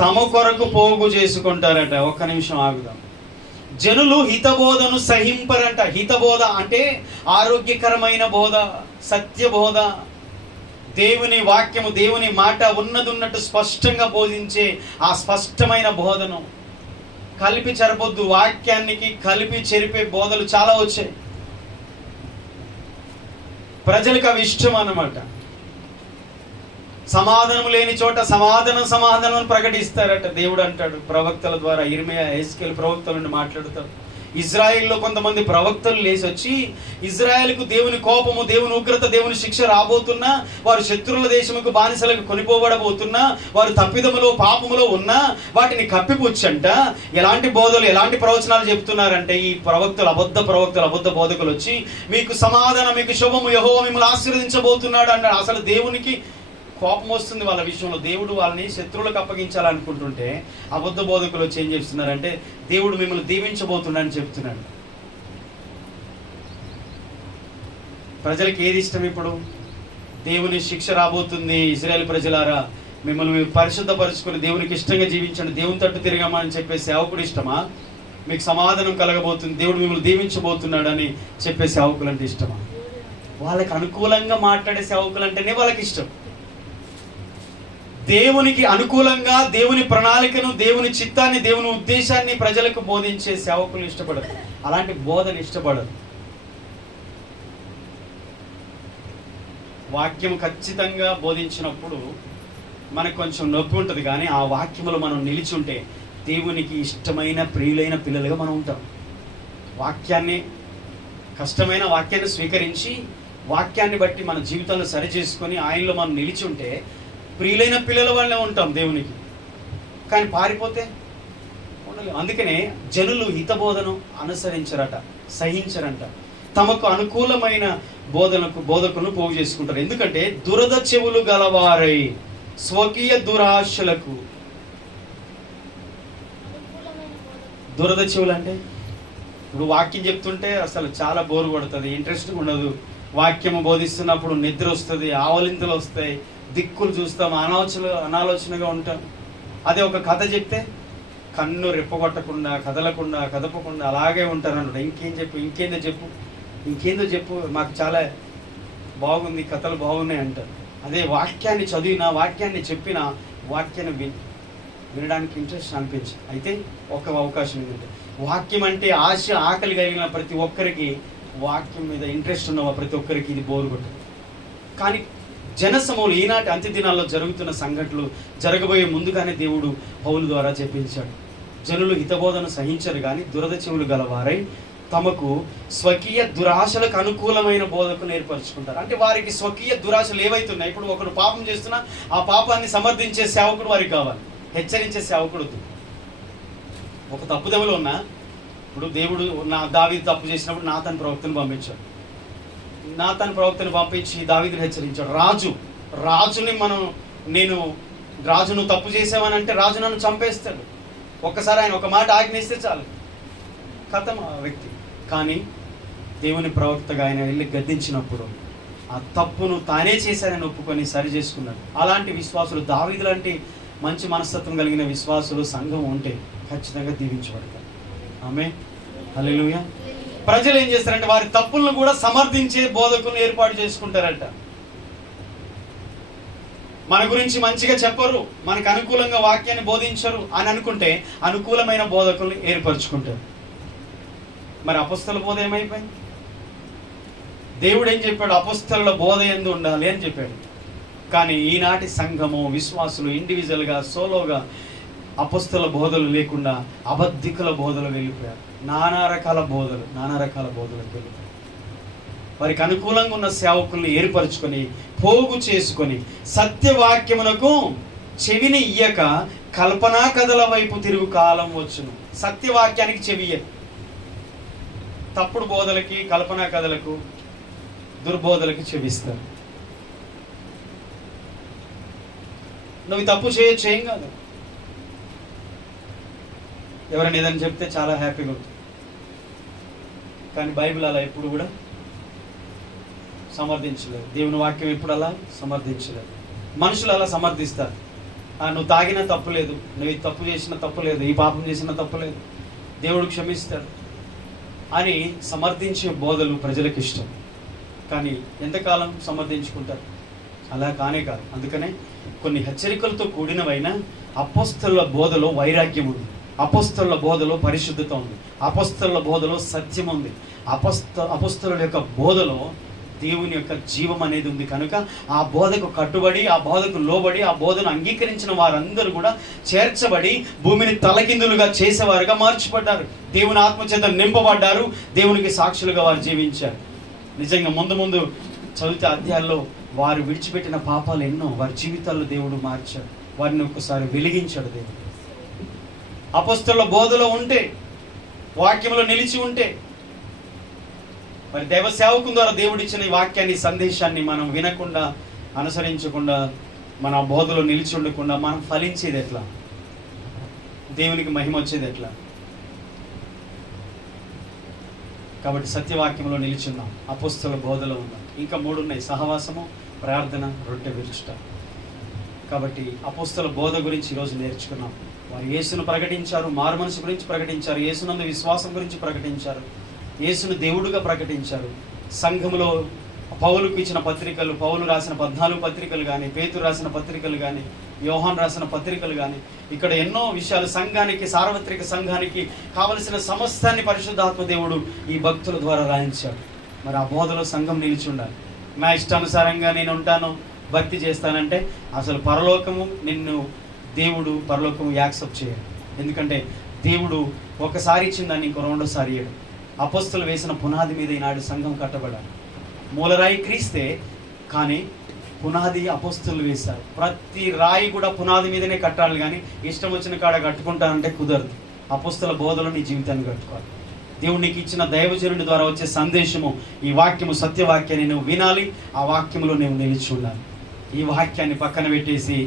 తమ కొరకు పోగు చేసుకుంటారట. ఒక్క నిమిషం ఆగుదాం. జనులు హితబోధను సహింపరంట. హితబోధ అంటే ఆరోగ్యకరమైన బోధ, సత్యబోధ, దేవుని వాక్యము, దేవుని మాట ఉన్నట్టు స్పష్టంగా బోధించే ఆ స్పష్టమైన బోధను కలిపి చెరపొద్దు. వాక్యానికి కలిపి చెరిపే బోధలు చాలా వచ్చాయి. ప్రజలకు అవి ఇష్టం అన్నమాట. సమాధానం లేని చోట సమాధానం ప్రకటిస్తారట. దేవుడు అంటాడు ప్రవక్తల ద్వారా, ఇర్మియా, హెజ్కేలు ప్రవక్తల నుండి మాట్లాడుతారు. ఇజ్రాయెల్లో కొంతమంది ప్రవక్తలు లేచి వచ్చి ఇజ్రాయెల్కు దేవుని కోపము, దేవుని ఉగ్రత, దేవుని శిక్ష రాబోతున్నా, వారు శత్రువుల దేశముకు బానిసలకు కొనిపోబడబోతున్నా, వారు తప్పిదములో పాపములో ఉన్నా వాటిని కప్పిపుచ్చంట ఎలాంటి బోధలు, ఎలాంటి ప్రవచనాలు చెప్తున్నారంటే ఈ ప్రవక్తలు, అబద్ధ బోధకులు వచ్చి మీకు సమాధానం, మీకు శుభము, యెహోవా మిమ్మల్ని ఆశీర్వదించబోతున్నాడు అన్నాడు. అసలు దేవునికి కోపం వస్తుంది వాళ్ళ విషయంలో. దేవుడు వాళ్ళని శత్రువులకు అప్పగించాలనుకుంటుంటే అబద్ధ బోధకులు వచ్చి ఏం చేస్తున్నారంటే దేవుడు మిమ్మల్ని దీవించబోతున్నాడని చెప్తున్నాడు. ప్రజలకు ఏది ఇష్టం ఇప్పుడు? దేవుని శిక్ష రాబోతుంది, ఇశ్రాయేలు ప్రజలారా మిమ్మల్ని పరిశుద్ధపరుచుకొని దేవునికి ఇష్టంగా జీవించండి, దేవుని తట్టు తిరగమని చెప్పే సేవకుడు ఇష్టమా? మీకు సమాధానం కలగబోతుంది, దేవుడు మిమ్మల్ని దీవించబోతున్నాడు అని చెప్పే సేవకులు అంటే ఇష్టమా? వాళ్ళకి అనుకూలంగా మాట్లాడే సేవకులు అంటేనే వాళ్ళకి ఇష్టం. దేవునికి అనుకూలంగా దేవుని ప్రణాళికను, దేవుని చిత్తాన్ని, దేవుని ఉద్దేశాన్ని ప్రజలకు బోధించే సేవకులు ఇష్టపడరు. అలాంటి బోధన ఇష్టపడరు. వాక్యం ఖచ్చితంగా బోధించినప్పుడు మనకు కొంచెం నొప్పి ఉంటుంది, కానీ ఆ వాక్యములో మనం నిలిచి ఉంటే దేవునికి ఇష్టమైన, ప్రియులైన పిల్లలుగా మనం ఉంటాం. వాక్యాన్ని, కష్టమైన వాక్యాన్ని స్వీకరించి వాక్యాన్ని బట్టి మన జీవితాలను సరిచేసుకొని ఆయనలో మనం నిలిచి ఉంటే ప్రియులైన పిల్లల వల్లే ఉంటాం దేవునికి. కానీ పారిపోతే ఉండలేం. అందుకనే జనులు హితబోధను అనుసరించరట, సహించరంట. తమకు అనుకూలమైన బోధకులను పోగు చేసుకుంటారు. ఎందుకంటే దురద చెవులు గలవారై స్వకీయ దురాశలకు. దురద చెవులు అంటే ఇప్పుడు వాక్యం చెప్తుంటే అసలు చాలా బోరు కొడుతుంది, ఇంట్రెస్ట్గా ఉండదు. వాక్యము బోధిస్తున్నప్పుడు నిద్ర వస్తుంది, ఆవలింతలు వస్తాయి, దిక్కులు చూస్తాం, అనాలోచనగా ఉంటాం. అదే ఒక కథ చెప్తే కన్ను రెప్పగొట్టకుండా, కదపకుండా అలాగే ఉంటారు అన్నాడు. ఇంకేందో చెప్పు, మాకు చాలా బాగుంది, కథలు బాగున్నాయి అంటారు. అదే వాక్యాన్ని చదివినా, వాక్యాన్ని చెప్పినా, వాక్యాన్ని వినడానికి ఇంట్రెస్ట్ అనిపించి. అయితే ఒక అవకాశం ఏంటంటే వాక్యం అంటే ఆశ, ఆకలి కలిగిన ప్రతి ఒక్కరికి, వాక్యం మీద ఇంట్రెస్ట్ ఉన్న ప్రతి ఒక్కరికి ఇది బోరు కొట్టదు. కానీ జనసమూహంలో ఈనాటి అంత్య దినాల్లో జరుగుతున్న సంఘటనలు జరగబోయే ముందుగానే దేవుడు పౌలు ద్వారా చెప్పించాడు. జనులు హితబోధను సహించరు కానీ దురద చెవులు గలవారై తమకు స్వకీయ దురాశలకు అనుకూలమైన బోధకులు ఏర్పరచుకుంటారు. అంటే వారికి స్వకీయ దురాశలు ఏవైతున్నాయి, ఇప్పుడు ఒకరు పాపం చేస్తున్నా ఆ పాపాన్ని సమర్థించే సేవకుడు వారికి కావాలి, హెచ్చరించే సేవకుడు. ఒక తప్పుదములో ఉన్నా, ఇప్పుడు దేవుడు దావీదు తప్పు చేసినప్పుడు నాతాను ప్రవక్తను పంపించాడు. నాతాను ప్రవక్తను పంపించి దావీదుని హెచ్చరించాడు. రాజుని నువ్వు తప్పు చేసావని అంటే రాజు నన్ను చంపేస్తాడు. ఒక్కసారి ఆయన ఒక మాట ఆజ్ఞిస్తే చాలు, కథం ఆ వ్యక్తి. కానీ దేవుని ప్రవక్తగా ఆయన వెళ్ళి గద్దించినప్పుడు ఆ తప్పును తానే చేశానని ఒప్పుకొని సరి చేసుకున్నాడు. అలాంటి విశ్వాసులు, దావీదు లాంటి మంచి మనస్తత్వం కలిగిన విశ్వాసులు సంఘం ఉంటే ఖచ్చితంగా దీవించబడతారు. ఆమేన్, హల్లెలూయా. ప్రజలు ఏం చేస్తారంటే వారి తప్పులను కూడా సమర్థించే బోధకులను ఏర్పాటు చేసుకుంటారట. మన గురించి మంచిగా చెప్పరు, మనకు అనుకూలంగా వాక్యాన్ని బోధించరు అని అనుకుంటే అనుకూలమైన బోధకులను ఏర్పరచుకుంటారు. మరి అపొస్తలుల బోధ ఏమైపోయింది? దేవుడు ఏం చెప్పాడు? అపొస్తలుల బోధ యందు ఉండాలి అని చెప్పాడు. కానీ ఈనాటి సంఘము, విశ్వాసులు ఇండివిజువల్గా, సోలోగా అపొస్తలుల బోధలు లేకుండా అబద్ధికుల బోధలు వెళ్ళిపోయారు. నానా రకాల బోధలకు వెళ్ళిపోయారు. వారికి అనుకూలంగా ఉన్న సేవకుల్ని ఏర్పరచుకొని పోగు చేసుకొని సత్యవాక్యమునకు చెవిని ఇయ్యక కల్పనా కథల వైపు తిరుగు కాలం వచ్చును. సత్యవాక్యానికి చెవి ఇయ్యరు, తప్పుడు బోధలకి, కల్పనా కథలకు, దుర్బోధలకి చెవిస్తారు. నువ్వు తప్పు చేయొచ్చు, ఏం కాదు. ఎవరైనా ఏదని చెప్తే చాలా హ్యాపీగా ఉంటుంది. కానీ బైబిల్ అలా ఎప్పుడు కూడా సమర్థించలేదు. దేవుని వాక్యం ఎప్పుడు అలా సమర్థించలేదు. మనుషులు అలా సమర్థిస్తారు. నువ్వు తాగినా తప్పు లేదు, నువ్వు తప్పు చేసిన తప్పు లేదు, ఈ పాపం చేసిన తప్పు లేదు, దేవుడు క్షమిస్తాడు అని సమర్థించే బోధలు ప్రజలకు ఇష్టం. కానీ ఎంతకాలం సమర్థించుకుంటారు? అలా కానే కాదు. అందుకనే కొన్ని హెచ్చరికలతో కూడినవైన అపొస్తలుల బోధలో వైరాగ్యం ఉంది, అపొస్తలుల బోధలో పరిశుద్ధత ఉంది, అపొస్తలుల బోధలో సత్యం ఉంది, అపొస్తలుల యొక్క బోధలో దేవుని యొక్క జీవం అనేది ఉంది. కనుక ఆ బోధకు కట్టుబడి, ఆ బోధకు లోబడి, ఆ బోధను అంగీకరించిన వారందరూ కూడా చేర్చబడి భూమిని తలకిందులుగా చేసేవారుగా మార్చిపడ్డారు. దేవుని ఆత్మచేత నింపబడ్డారు. దేవునికి సాక్షులుగా వారు జీవించారు. నిజంగా ముందు ముందు చదివితే అధ్యాయాల్లో వారు విడిచిపెట్టిన పాపాలు ఎన్నో వారి జీవితాల్లో దేవుడు మార్చాడు. వారిని ఒక్కసారి వెలిగించాడు దేవుడు. అపొస్తలుల బోధలో ఉంటే, వాక్యంలో నిలిచి ఉంటే, మరి దైవ సేవకుని ద్వారా దేవుడిచ్చిన ఈ వాక్యాన్ని, సందేశాన్ని మనం వినకుండా, అనుసరించకుండా, మన బోధలో నిలిచి ఉండకుండా మనం ఫలించేది ఎట్లా? దేవునికి మహిమ వచ్చేది ఎట్లా? కాబట్టి సత్యవాక్యంలో నిలిచున్నాం, అపొస్తలుల బోధలో ఉన్నాం. ఇంకా 3 ఉన్నాయి: సహవాసము, ప్రార్థన, రొట్టె విరుచుట. కాబట్టి అపొస్తలుల బోధ గురించి ఈరోజు నేర్చుకున్నాం. వారు యేసును ప్రకటించారు, మారు మనసు గురించి ప్రకటించారు, యేసునందు విశ్వాసం గురించి ప్రకటించారు, యేసును దేవుడుగా ప్రకటించారు. సంఘములో పౌలుకు ఇచ్చిన పత్రికలు, పౌలు రాసిన 14 పత్రికలు కానీ, పేతురు రాసిన పత్రికలు కానీ, యోహాన్ రాసిన పత్రికలు కానీ, ఇక్కడ ఎన్నో విషయాలు సంఘానికి, సార్వత్రిక సంఘానికి కావలసిన సమస్తాన్ని పరిశుద్ధాత్మ దేవుడు ఈ భక్తుల ద్వారా రాయించాడు. మరి ఆ బోధలో సంఘం నిలిచి ఉండాలి. నా ఇష్టానుసారంగా నేను ఉంటాను, భక్తి చేస్తానంటే అసలు పరలోకము నిన్ను దేవుడు పరలోకము యాక్సెప్ట్ చేయడు. ఎందుకంటే దేవుడు ఒకసారి ఇచ్చిన దాన్ని ఇంకో రెండోసారి ఇయ్యడు. అపొస్తలులు వేసిన పునాది మీద ఈనాడు సంఘం కట్టబడాలి. మూలరాయి క్రీస్తే, కానీ పునాది అపొస్తలులు వేశారు. ప్రతి రాయి కూడా పునాది మీదనే కట్టాలి, కానీ ఇష్టం వచ్చిన కాడ కట్టుకుంటానంటే కుదరదు. అపొస్తలుల బోధలో నీ జీవితాన్ని కట్టుకోవాలి. దేవుడు నీకు ఇచ్చిన దైవజనుడి ద్వారా వచ్చే సందేశము, ఈ వాక్యము, సత్యవాక్యాన్ని నువ్వు వినాలి. ఆ వాక్యములో నువ్వు నిలిచి ఉండాలి. ఈ వాక్యాన్ని పక్కన పెట్టేసి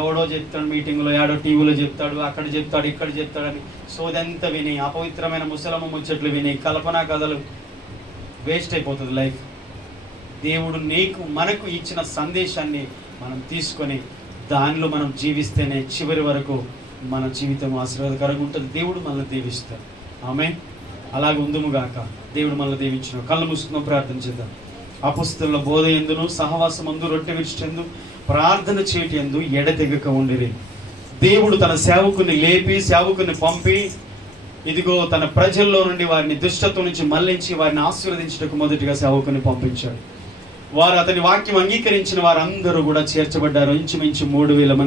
ఎవడో చెప్తాడు, మీటింగ్లో ఏడో టీవీలో చెప్తాడు, అక్కడ చెప్తాడు, ఇక్కడ చెప్తాడని సోదంతా విని, అపవిత్రమైన ముసలమ్మ ముచ్చట్లు విని, కల్పనా కథలు, వేస్ట్ అయిపోతుంది లైఫ్. దేవుడు మనకు ఇచ్చిన సందేశాన్ని మనం తీసుకొని దానిలో మనం జీవిస్తేనే చివరి వరకు మన జీవితం ఆశీర్వాదకరంగా ఉంటుంది. దేవుడు మనల్ని దీవిస్తాడు. ఆమేన్. అలాగే ఉందుముగాక. దేవుడు మనల్ని దీవించిన. కళ్ళు మూసుకుందాం, ప్రార్థన చేద్దాం. అపొస్తలుల బోధ యందును, సహవాసమందు, రొట్టె విరుచుటందు, ప్రార్థన చేయటి యందు ఎడతెగక ఉండిరి. దేవుడు తన సేవకుని లేపి, సేవకుని పంపి, ఇదిగో తన ప్రజల్లో నుండి వారిని దుష్టత్వం నుంచి మళ్లించి వారిని ఆశీర్వదించుటకు మొదటిగా సేవకుని పంపించాడు. వారు అతని వాక్యం అంగీకరించిన వారందరూ కూడా చేర్చబడ్డారు. ఇంచుమించు 3000 మంది.